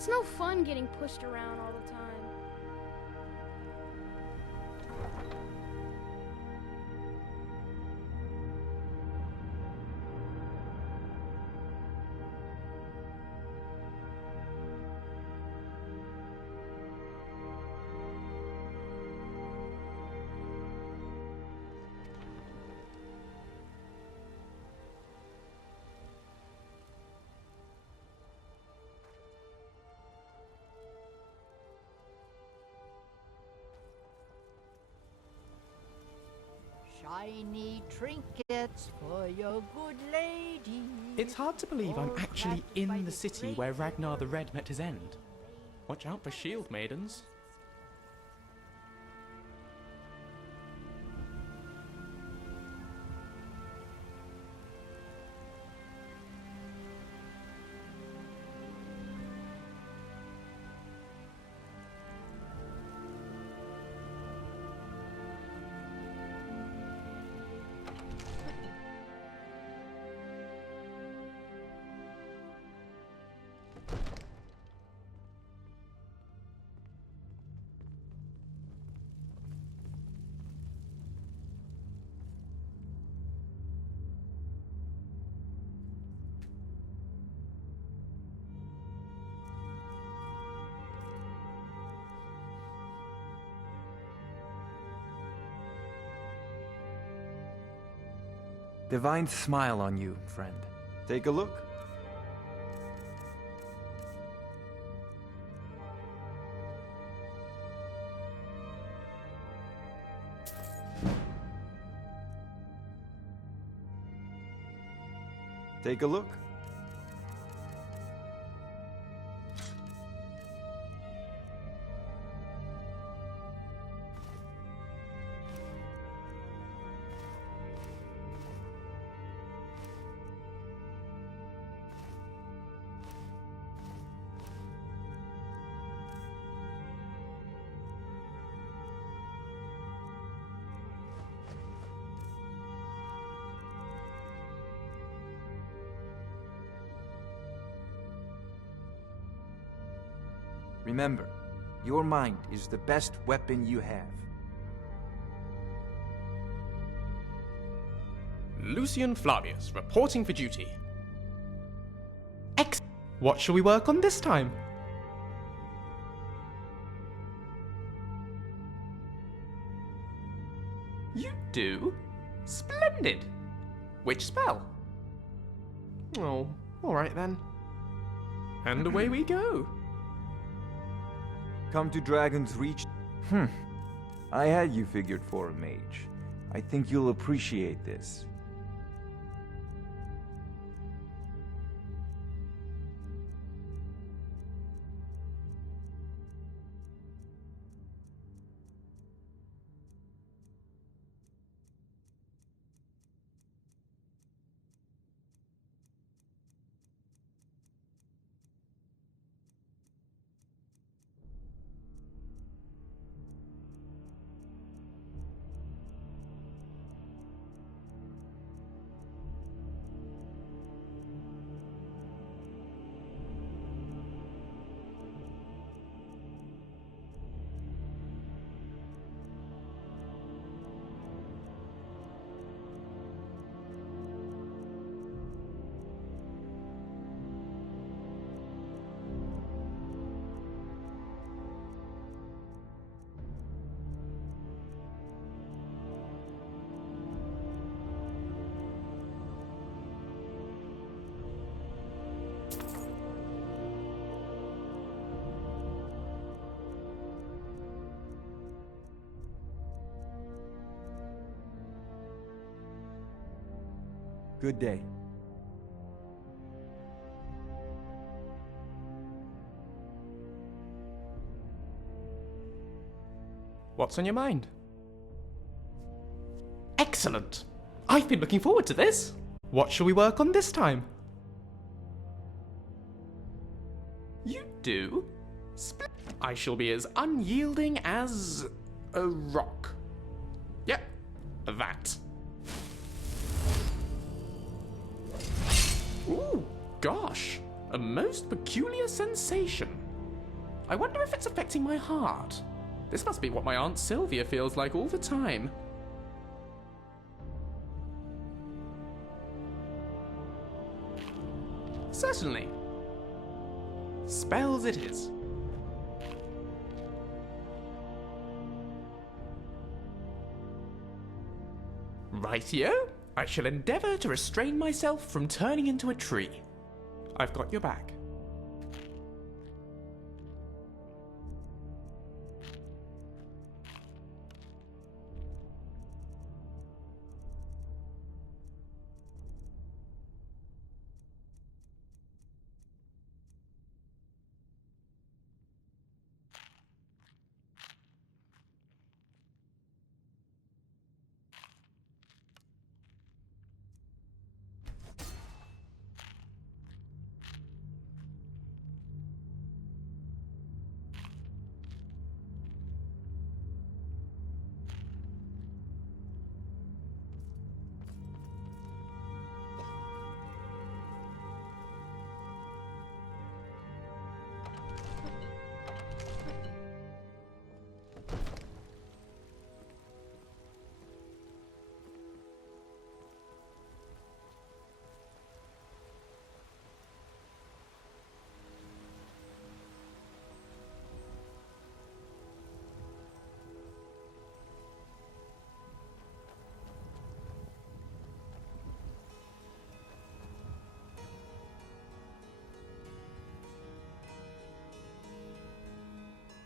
It's no fun getting pushed around all the time. Shiny trinkets for your good lady. It's hard to believe I'm actually in the city where Ragnar the Red met his end. Watch out for shield maidens. Divine smile on you, friend. Take a look. Take a look. Remember, your mind is the best weapon you have. Lucian Flavius, reporting for duty. What shall we work on this time? You do? Splendid! Which spell? Oh, alright then. And away we go. Come to Dragon's Reach. I had you figured for a mage. I think you'll appreciate this. Good day. What's on your mind? Excellent! I've been looking forward to this. What shall we work on this time? You do? I shall be as unyielding as a rock. Yep, that. Ooh, gosh, a most peculiar sensation. I wonder if it's affecting my heart. This must be what my Aunt Sylvia feels like all the time. Certainly. Spells it is. Rightio. I shall endeavour to restrain myself from turning into a tree. I've got your back.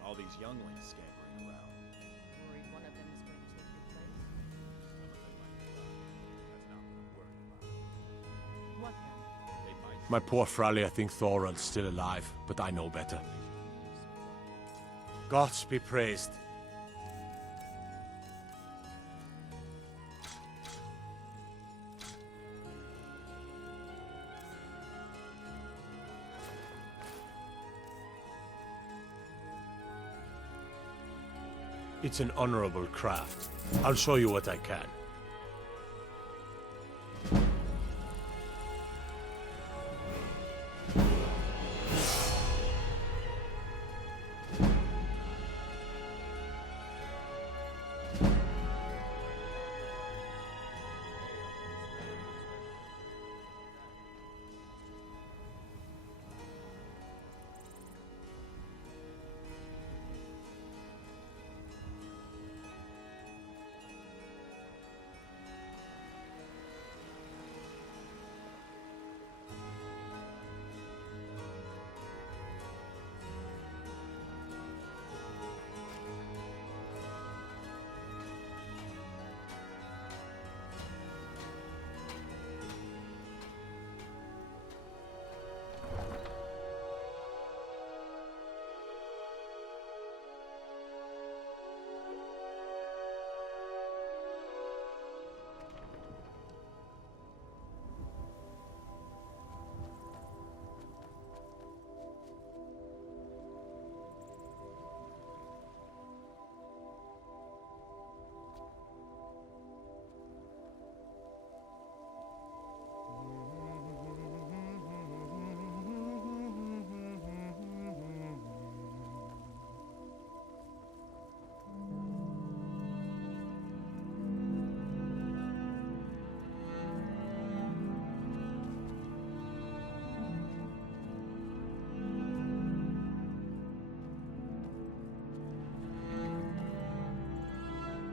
All these younglings scampering around. Worried one of them is going to take your place? What then? My poor Fralia think Thorald's still alive, but I know better. Gods be praised. It's an honorable craft. I'll show you what I can.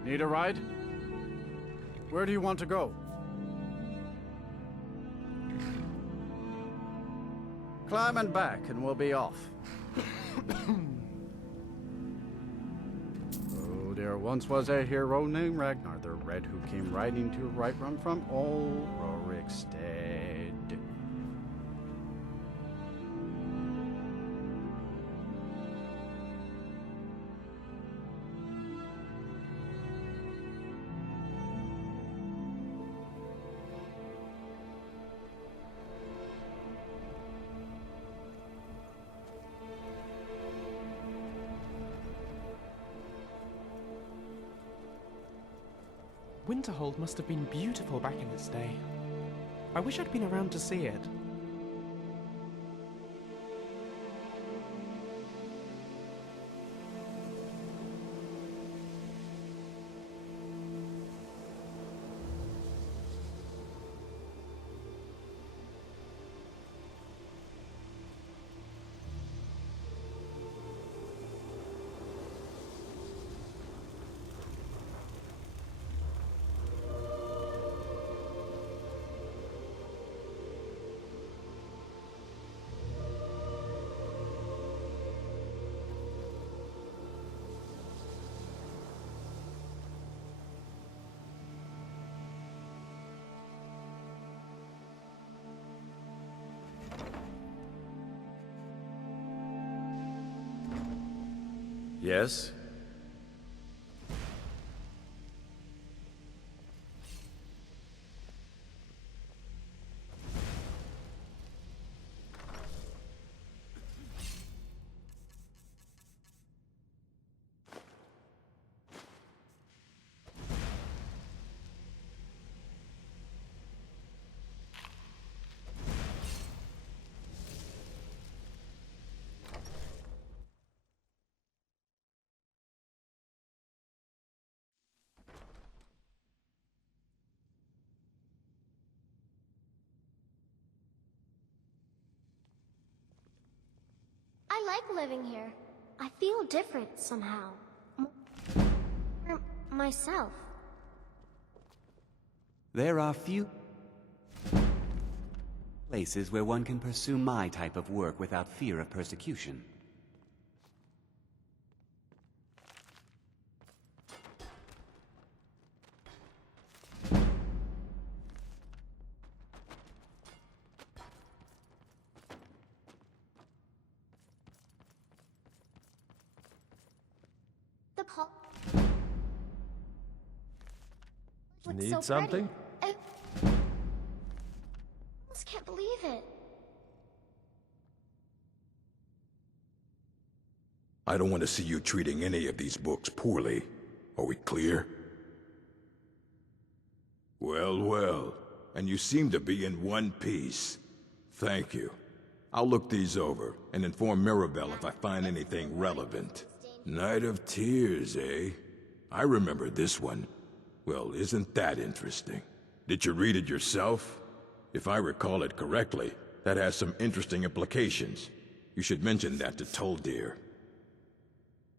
Need a ride? Where do you want to go? Climb and back and we'll be off. Oh, there once was a hero named Ragnar the Red who came riding to right run from old Rorikstead. Winterhold must have been beautiful back in its day. I wish I'd been around to see it. Yes? I like living here. I feel different somehow. Myself. There are few places where one can pursue my type of work without fear of persecution. The Paul. Need something? I almost can't believe it. I don't want to see you treating any of these books poorly. Are we clear? Well, well. And you seem to be in one piece. Thank you. I'll look these over and inform Mirabelle if I find anything relevant. Night of Tears, eh? I remember this one. Well, isn't that interesting? Did you read it yourself? If I recall it correctly, that has some interesting implications. You should mention that to Toldir.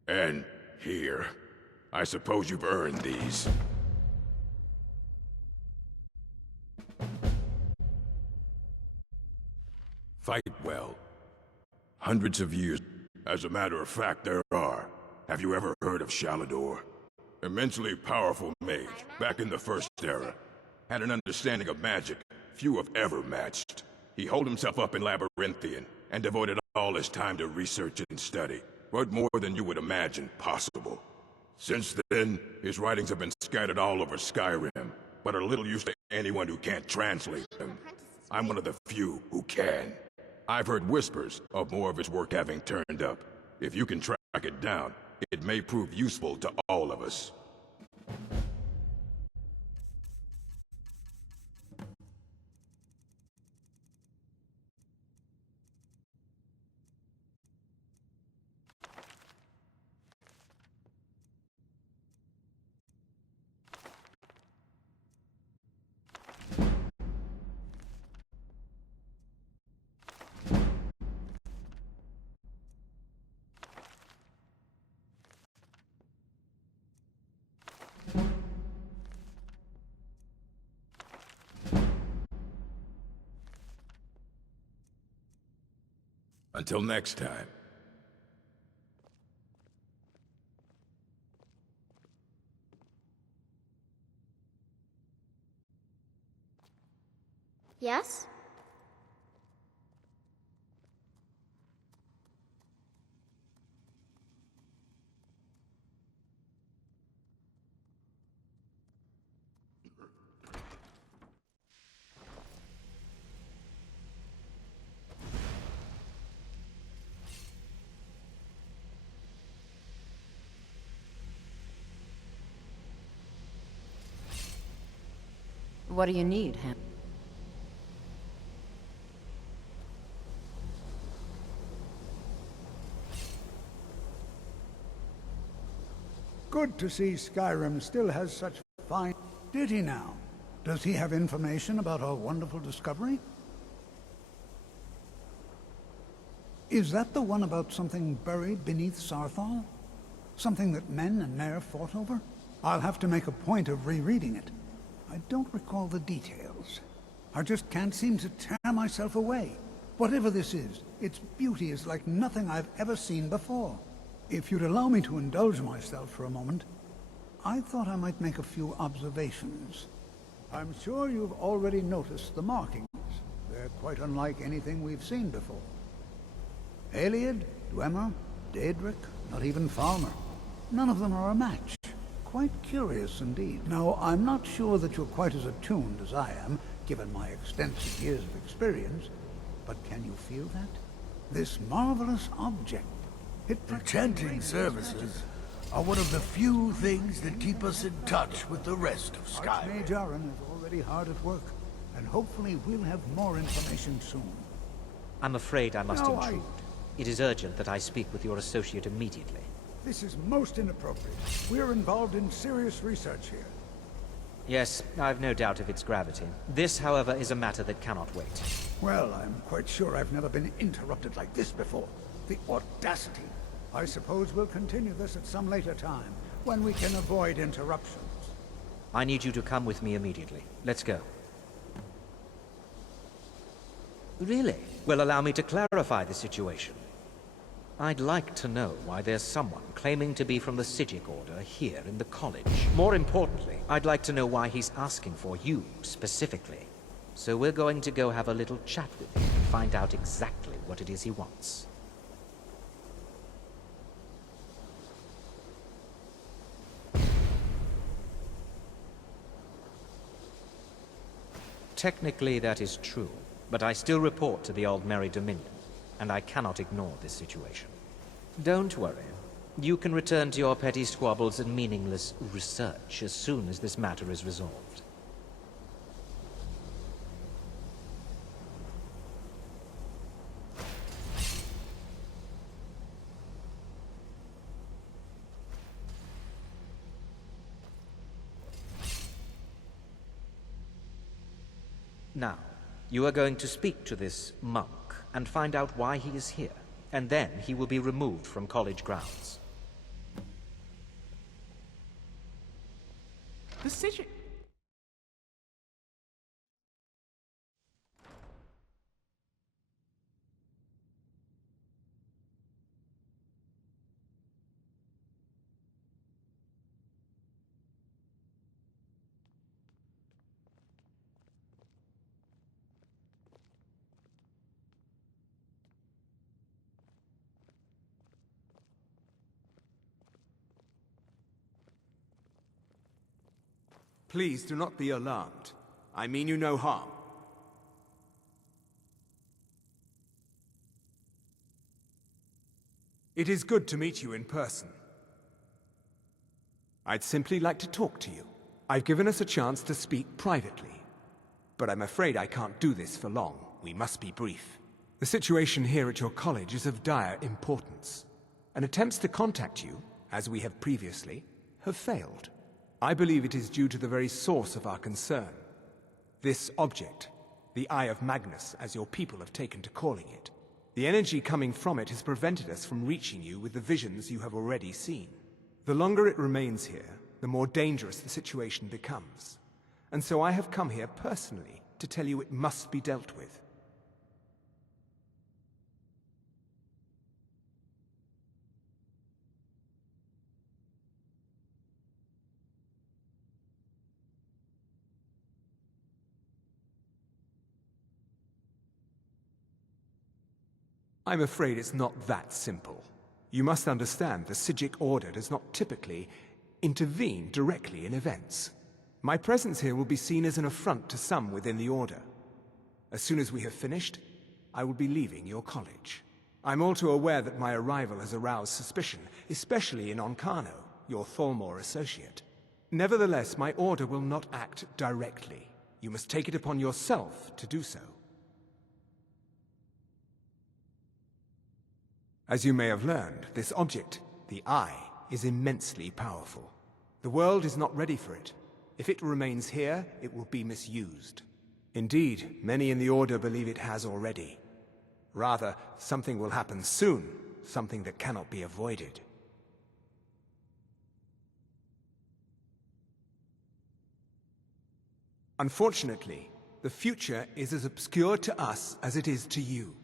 And here. I suppose you've earned these. Fight well. Hundreds of years. As a matter of fact, there are. Have you ever heard of Shalador? Immensely powerful mage, back in the First Era. Had an understanding of magic few have ever matched. He holed himself up in Labyrinthian, and devoted all his time to research and study. What more than you would imagine possible. Since then, his writings have been scattered all over Skyrim, but are little use to anyone who can't translate them. I'm one of the few who can. I've heard whispers of more of his work having turned up. If you can track it down, it may prove useful to all of us. Until next time. Yes? What do you need, Ham? Good to see Skyrim still has such fine... Did he now? Does he have information about our wonderful discovery? Is that the one about something buried beneath Sarthal? Something that men and Mare fought over? I'll have to make a point of rereading it. I don't recall the details. I just can't seem to tear myself away. Whatever this is, its beauty is like nothing I've ever seen before. If you'd allow me to indulge myself for a moment, I thought I might make a few observations. I'm sure you've already noticed the markings. They're quite unlike anything we've seen before. Ayleid, Dwemer, Daedric, Not even Farmer. None of them are a match. Quite curious indeed. Now, I'm not sure that you're quite as attuned as I am, given my extensive years of experience, but can you feel that? This marvelous object. The chanting services are one of the few things that keep us in touch with the rest of Skyrim. Archmage Aaron is already hard at work, and hopefully we'll have more information soon. I'm afraid I must No, intrude. It is urgent that I speak with your associate immediately. This is most inappropriate. We're involved in serious research here. Yes, I've no doubt of its gravity. This, however, is a matter that cannot wait. Well, I'm quite sure I've never been interrupted like this before. The audacity. I suppose we'll continue this at some later time, when we can avoid interruptions. I need you to come with me immediately. Let's go. Really? Well, allow me to clarify the situation. I'd like to know why there's someone claiming to be from the Psijic Order here in the college. More importantly, I'd like to know why he's asking for you, specifically. So we're going to go have a little chat with him and find out exactly what it is he wants. Technically, that is true, but I still report to the Aldmeri Dominion, and I cannot ignore this situation. Don't worry. You can return to your petty squabbles and meaningless research as soon as this matter is resolved. Now, you are going to speak to this monk and find out why he is here, and then he will be removed from college grounds. The Psijic... Please do not be alarmed. I mean you no harm. It is good to meet you in person. I'd simply like to talk to you. I've given us a chance to speak privately. But I'm afraid I can't do this for long. We must be brief. The situation here at your college is of dire importance, and attempts to contact you, as we have previously, have failed. I believe it is due to the very source of our concern. This object, the Eye of Magnus, as your people have taken to calling it. The energy coming from it has prevented us from reaching you with the visions you have already seen. The longer it remains here, the more dangerous the situation becomes. And so I have come here personally to tell you it must be dealt with. I'm afraid it's not that simple. You must understand the Psijic Order does not typically intervene directly in events. My presence here will be seen as an affront to some within the Order. As soon as we have finished, I will be leaving your college. I'm all too aware that my arrival has aroused suspicion, especially in Onkano, your Thalmor associate. Nevertheless, my Order will not act directly. You must take it upon yourself to do so. As you may have learned, this object, the Eye, is immensely powerful. The world is not ready for it. If it remains here, it will be misused. Indeed, many in the Order believe it has already. Rather, something will happen soon, something that cannot be avoided. Unfortunately, the future is as obscure to us as it is to you.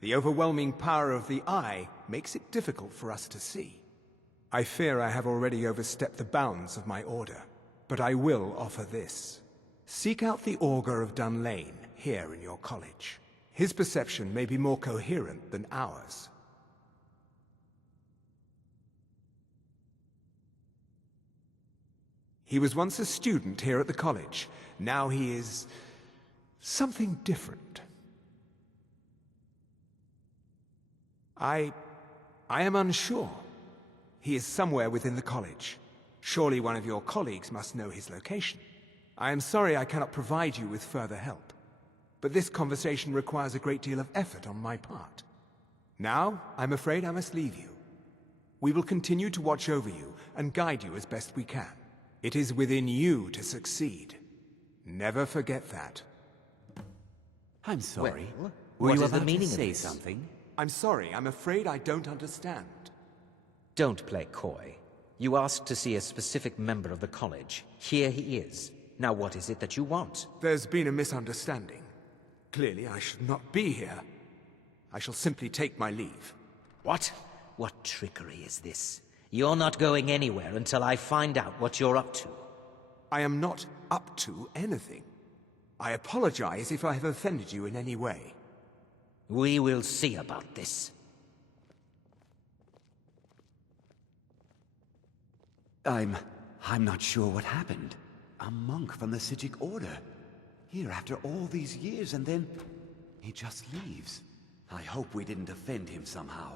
The overwhelming power of the Eye makes it difficult for us to see. I fear I have already overstepped the bounds of my Order, but I will offer this. Seek out the Augur of Dunlane here in your college. His. His perception may be more coherent than ours. He was once a student here at the college. Now he is something different. I am unsure. He is somewhere within the college. Surely one of your colleagues must know his location. I am sorry I cannot provide you with further help, but this conversation requires a great deal of effort on my part. Now, I'm afraid I must leave you. We will continue to watch over you and guide you as best we can. It is within you to succeed. Never forget that. I'm sorry. Well, Were what you is the about to meaning of say this? something? I'm sorry, I'm afraid I don't understand. Don't play coy. You asked to see a specific member of the college. Here he is. Now what is it that you want? There's been a misunderstanding. Clearly, I should not be here. I shall simply take my leave. What? What trickery is this? You're not going anywhere until I find out what you're up to. I am not up to anything. I apologize if I have offended you in any way. We will see about this. I'm not sure what happened. A monk from the Sijic Order. Here after all these years, and then he just leaves. I hope we didn't offend him somehow.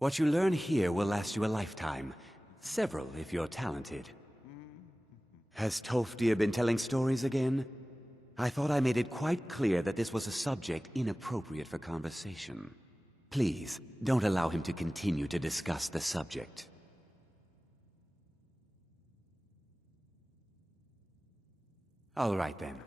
What you learn here will last you a lifetime. Several, if you're talented. Has Tolfdir been telling stories again? I thought I made it quite clear that this was a subject inappropriate for conversation. Please, don't allow him to continue to discuss the subject. All right then.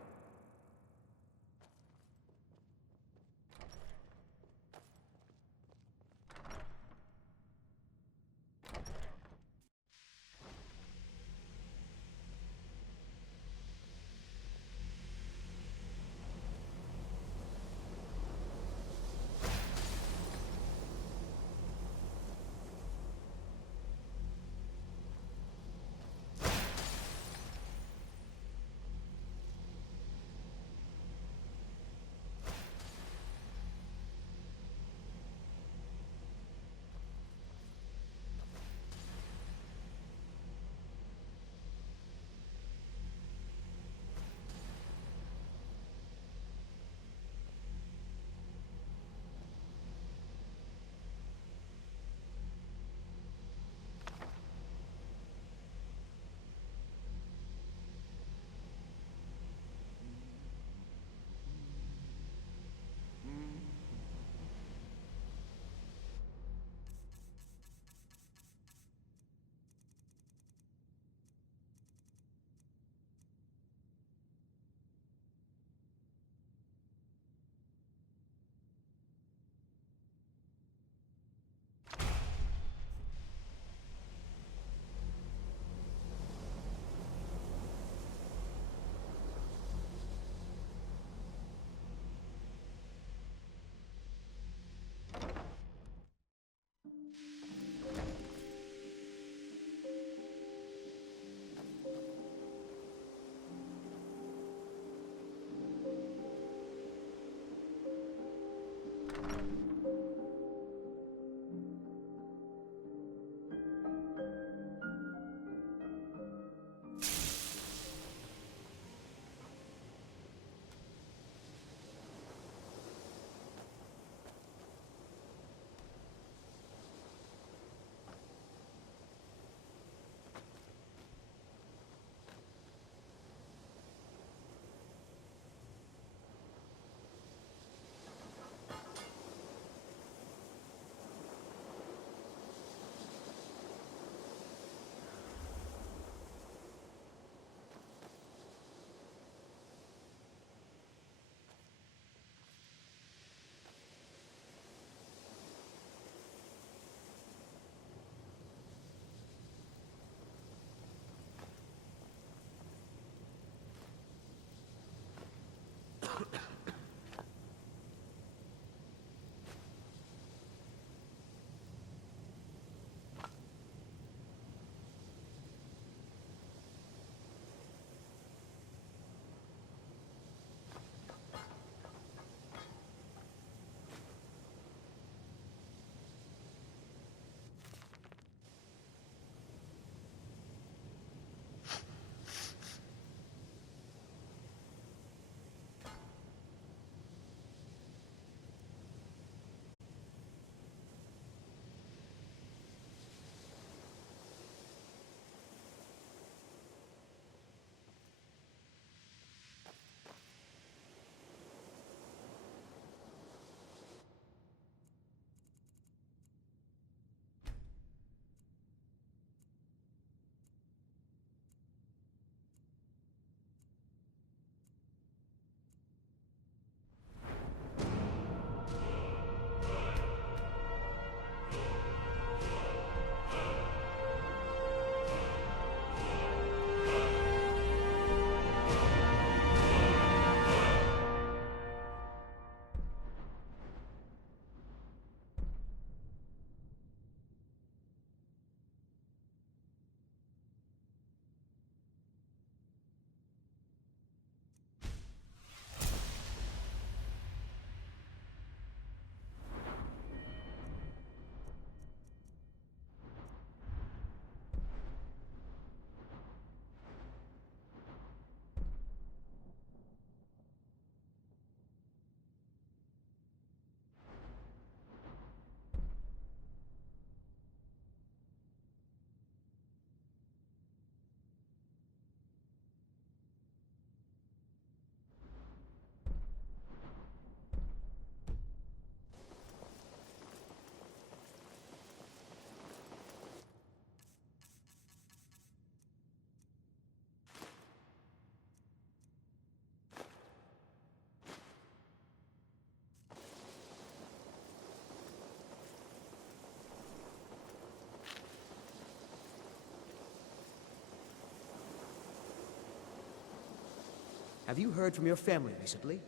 Have you heard from your family recently?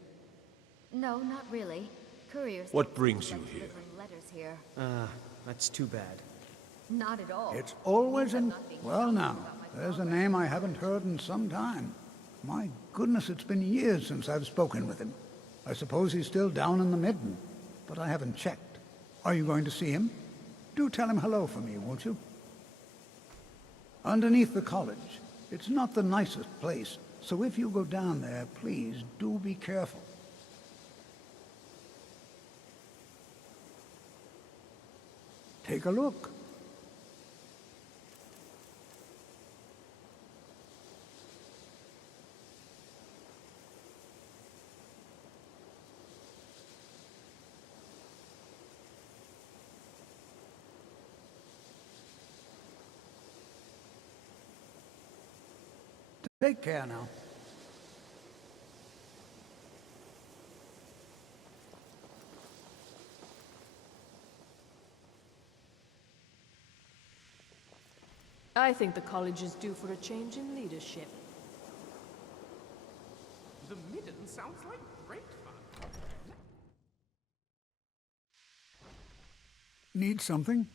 No, not really. Couriers. What brings you here? delivering letters here. That's too bad. Not at all. It's always an... Well now, there's a name I haven't heard in some time. My goodness, it's been years since I've spoken with him. I suppose he's still down in the Midden, but I haven't checked. Are you going to see him? Do tell him hello for me, won't you? Underneath the college. It's not the nicest place, so if you go down there, please do be careful. Take a look. Take care now. I think the college is due for a change in leadership. The Midden sounds like great fun. Need something?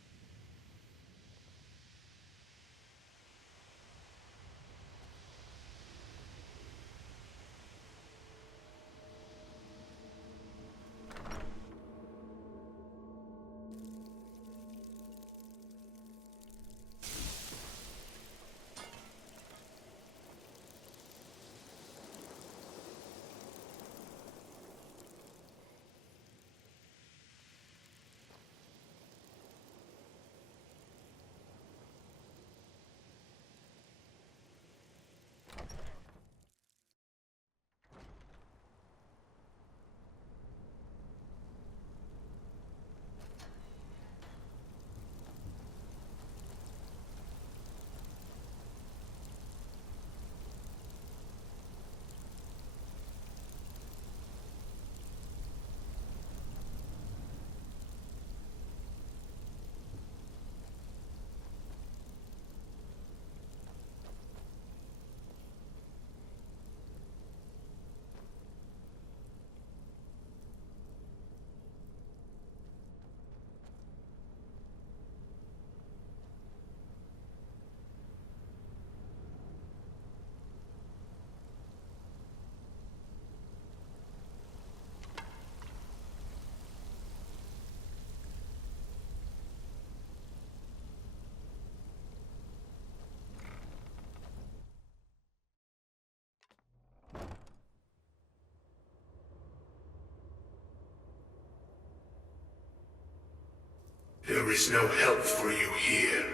There is no help for you here.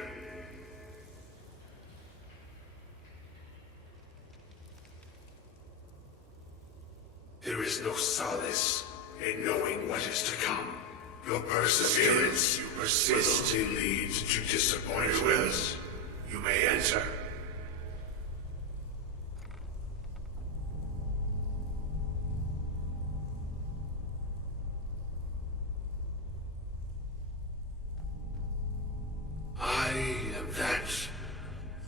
There is no solace in knowing what is to come. Your perseverance, you persist, will only lead to disappointment. You may enter. I am that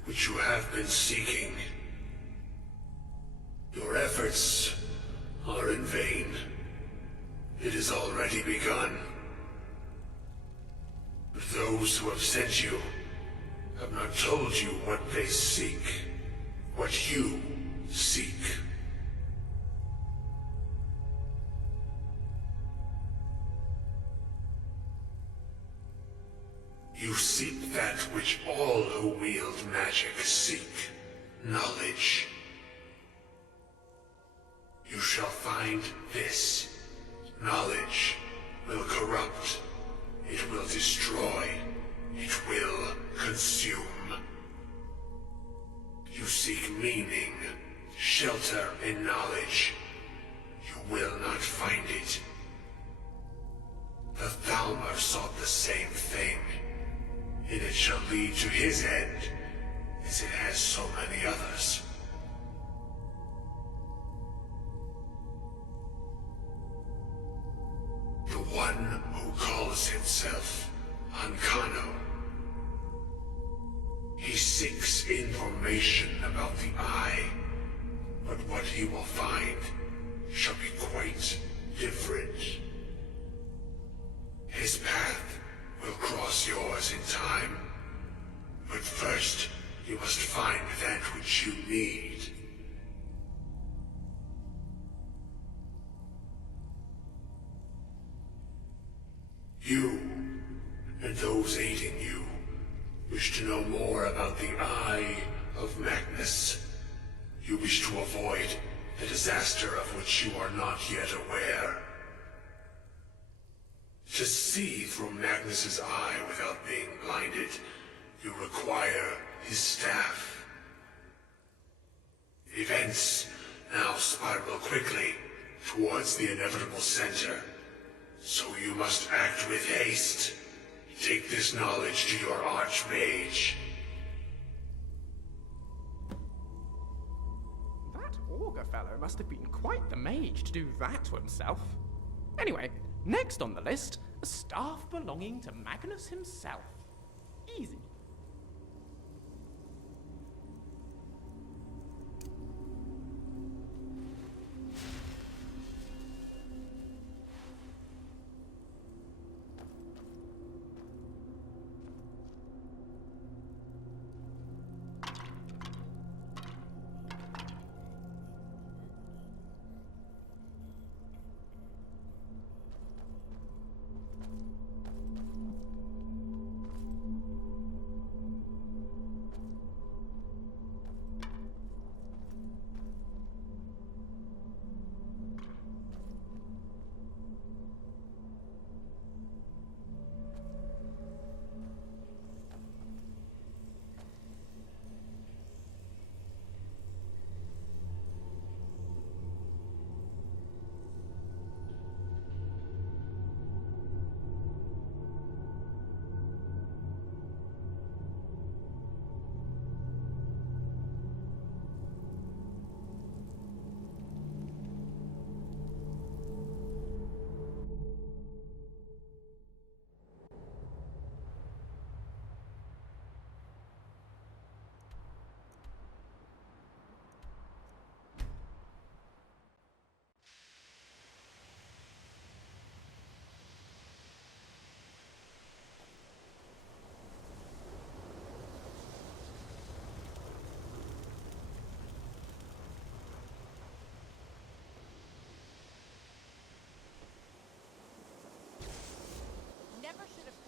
which you have been seeking. Your efforts are in vain. It has already begun. But those who have sent you have not told you what they seek, what you seek. You seek that which all who wield magic seek, knowledge. You shall find this. Knowledge will corrupt. It will destroy. It will consume. You seek meaning, shelter in knowledge. You will not find it. The Thalmor sought the same thing, and it shall lead to his end, as it has so many others. The one who calls himself Ankano. He seeks information about the Eye, but what he will find shall be quite different. His path will cross yours in time, but first you must find that which you need. You, and those aiding you, wish to know more about the Eye of Magnus. You wish to avoid the disaster of which you are not yet aware. To see through Magnus's eye without being blinded, you require his staff. Events now spiral quickly towards the inevitable center, so you must act with haste. Take this knowledge to your Archmage. That augur fellow must have been quite the mage to do that to himself. Anyway, next on the list, a staff belonging to Magnus himself. Easy.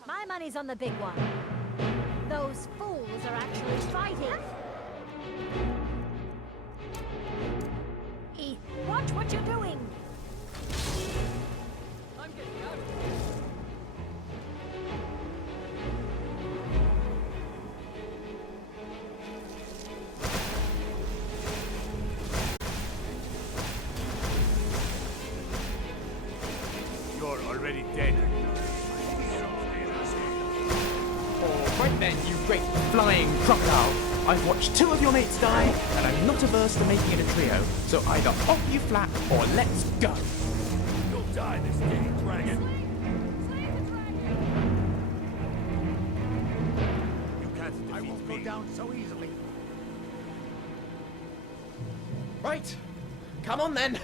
My money's on the big one. Those fools are actually fighting. Watch what you're doing. I'm getting out of here. You're already dead. Right then, you great flying crocodile. I've watched two of your mates die, and I'm not averse to making it a trio. So either off you flat, or let's go. You'll die this day, dragon. You can't defeat I won't go down so easily. Right. Come on then.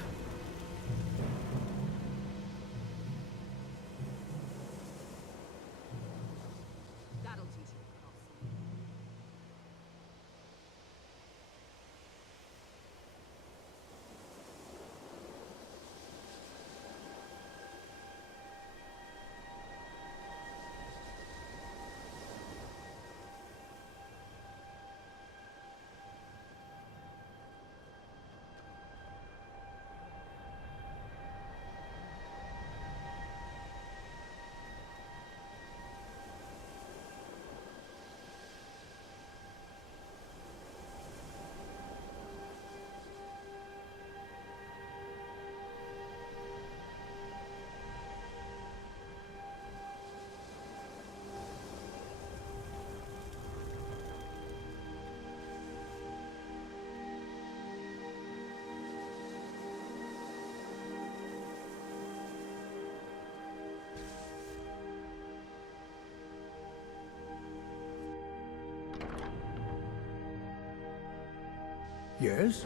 Yes?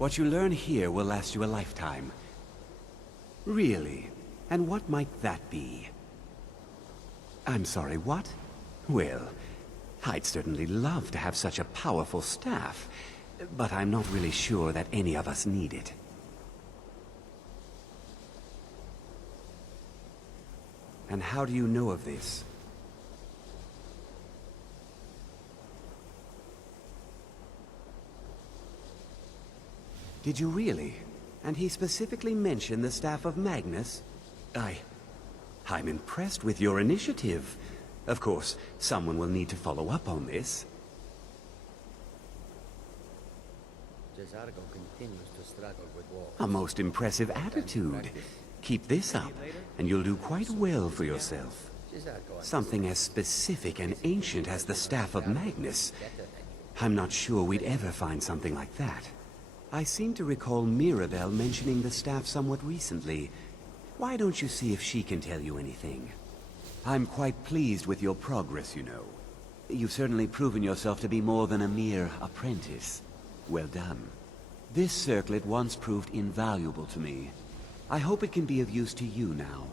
What you learn here will last you a lifetime. Really? And what might that be? I'm sorry, what? Well, I'd certainly love to have such a powerful staff, but I'm not really sure that any of us need it. And how do you know of this? Did you really? And he specifically mentioned the staff of Magnus? I'm impressed with your initiative. Of course, someone will need to follow up on this. Cesargo continues to struggle with walls. A most impressive attitude. Keep this up, and you'll do quite well for yourself. Something as specific and ancient as the staff of Magnus. I'm not sure we'd ever find something like that. I seem to recall Mirabelle mentioning the staff somewhat recently. Why don't you see if she can tell you anything? I'm quite pleased with your progress, you know. You've certainly proven yourself to be more than a mere apprentice. Well done. This circlet once proved invaluable to me. I hope it can be of use to you now.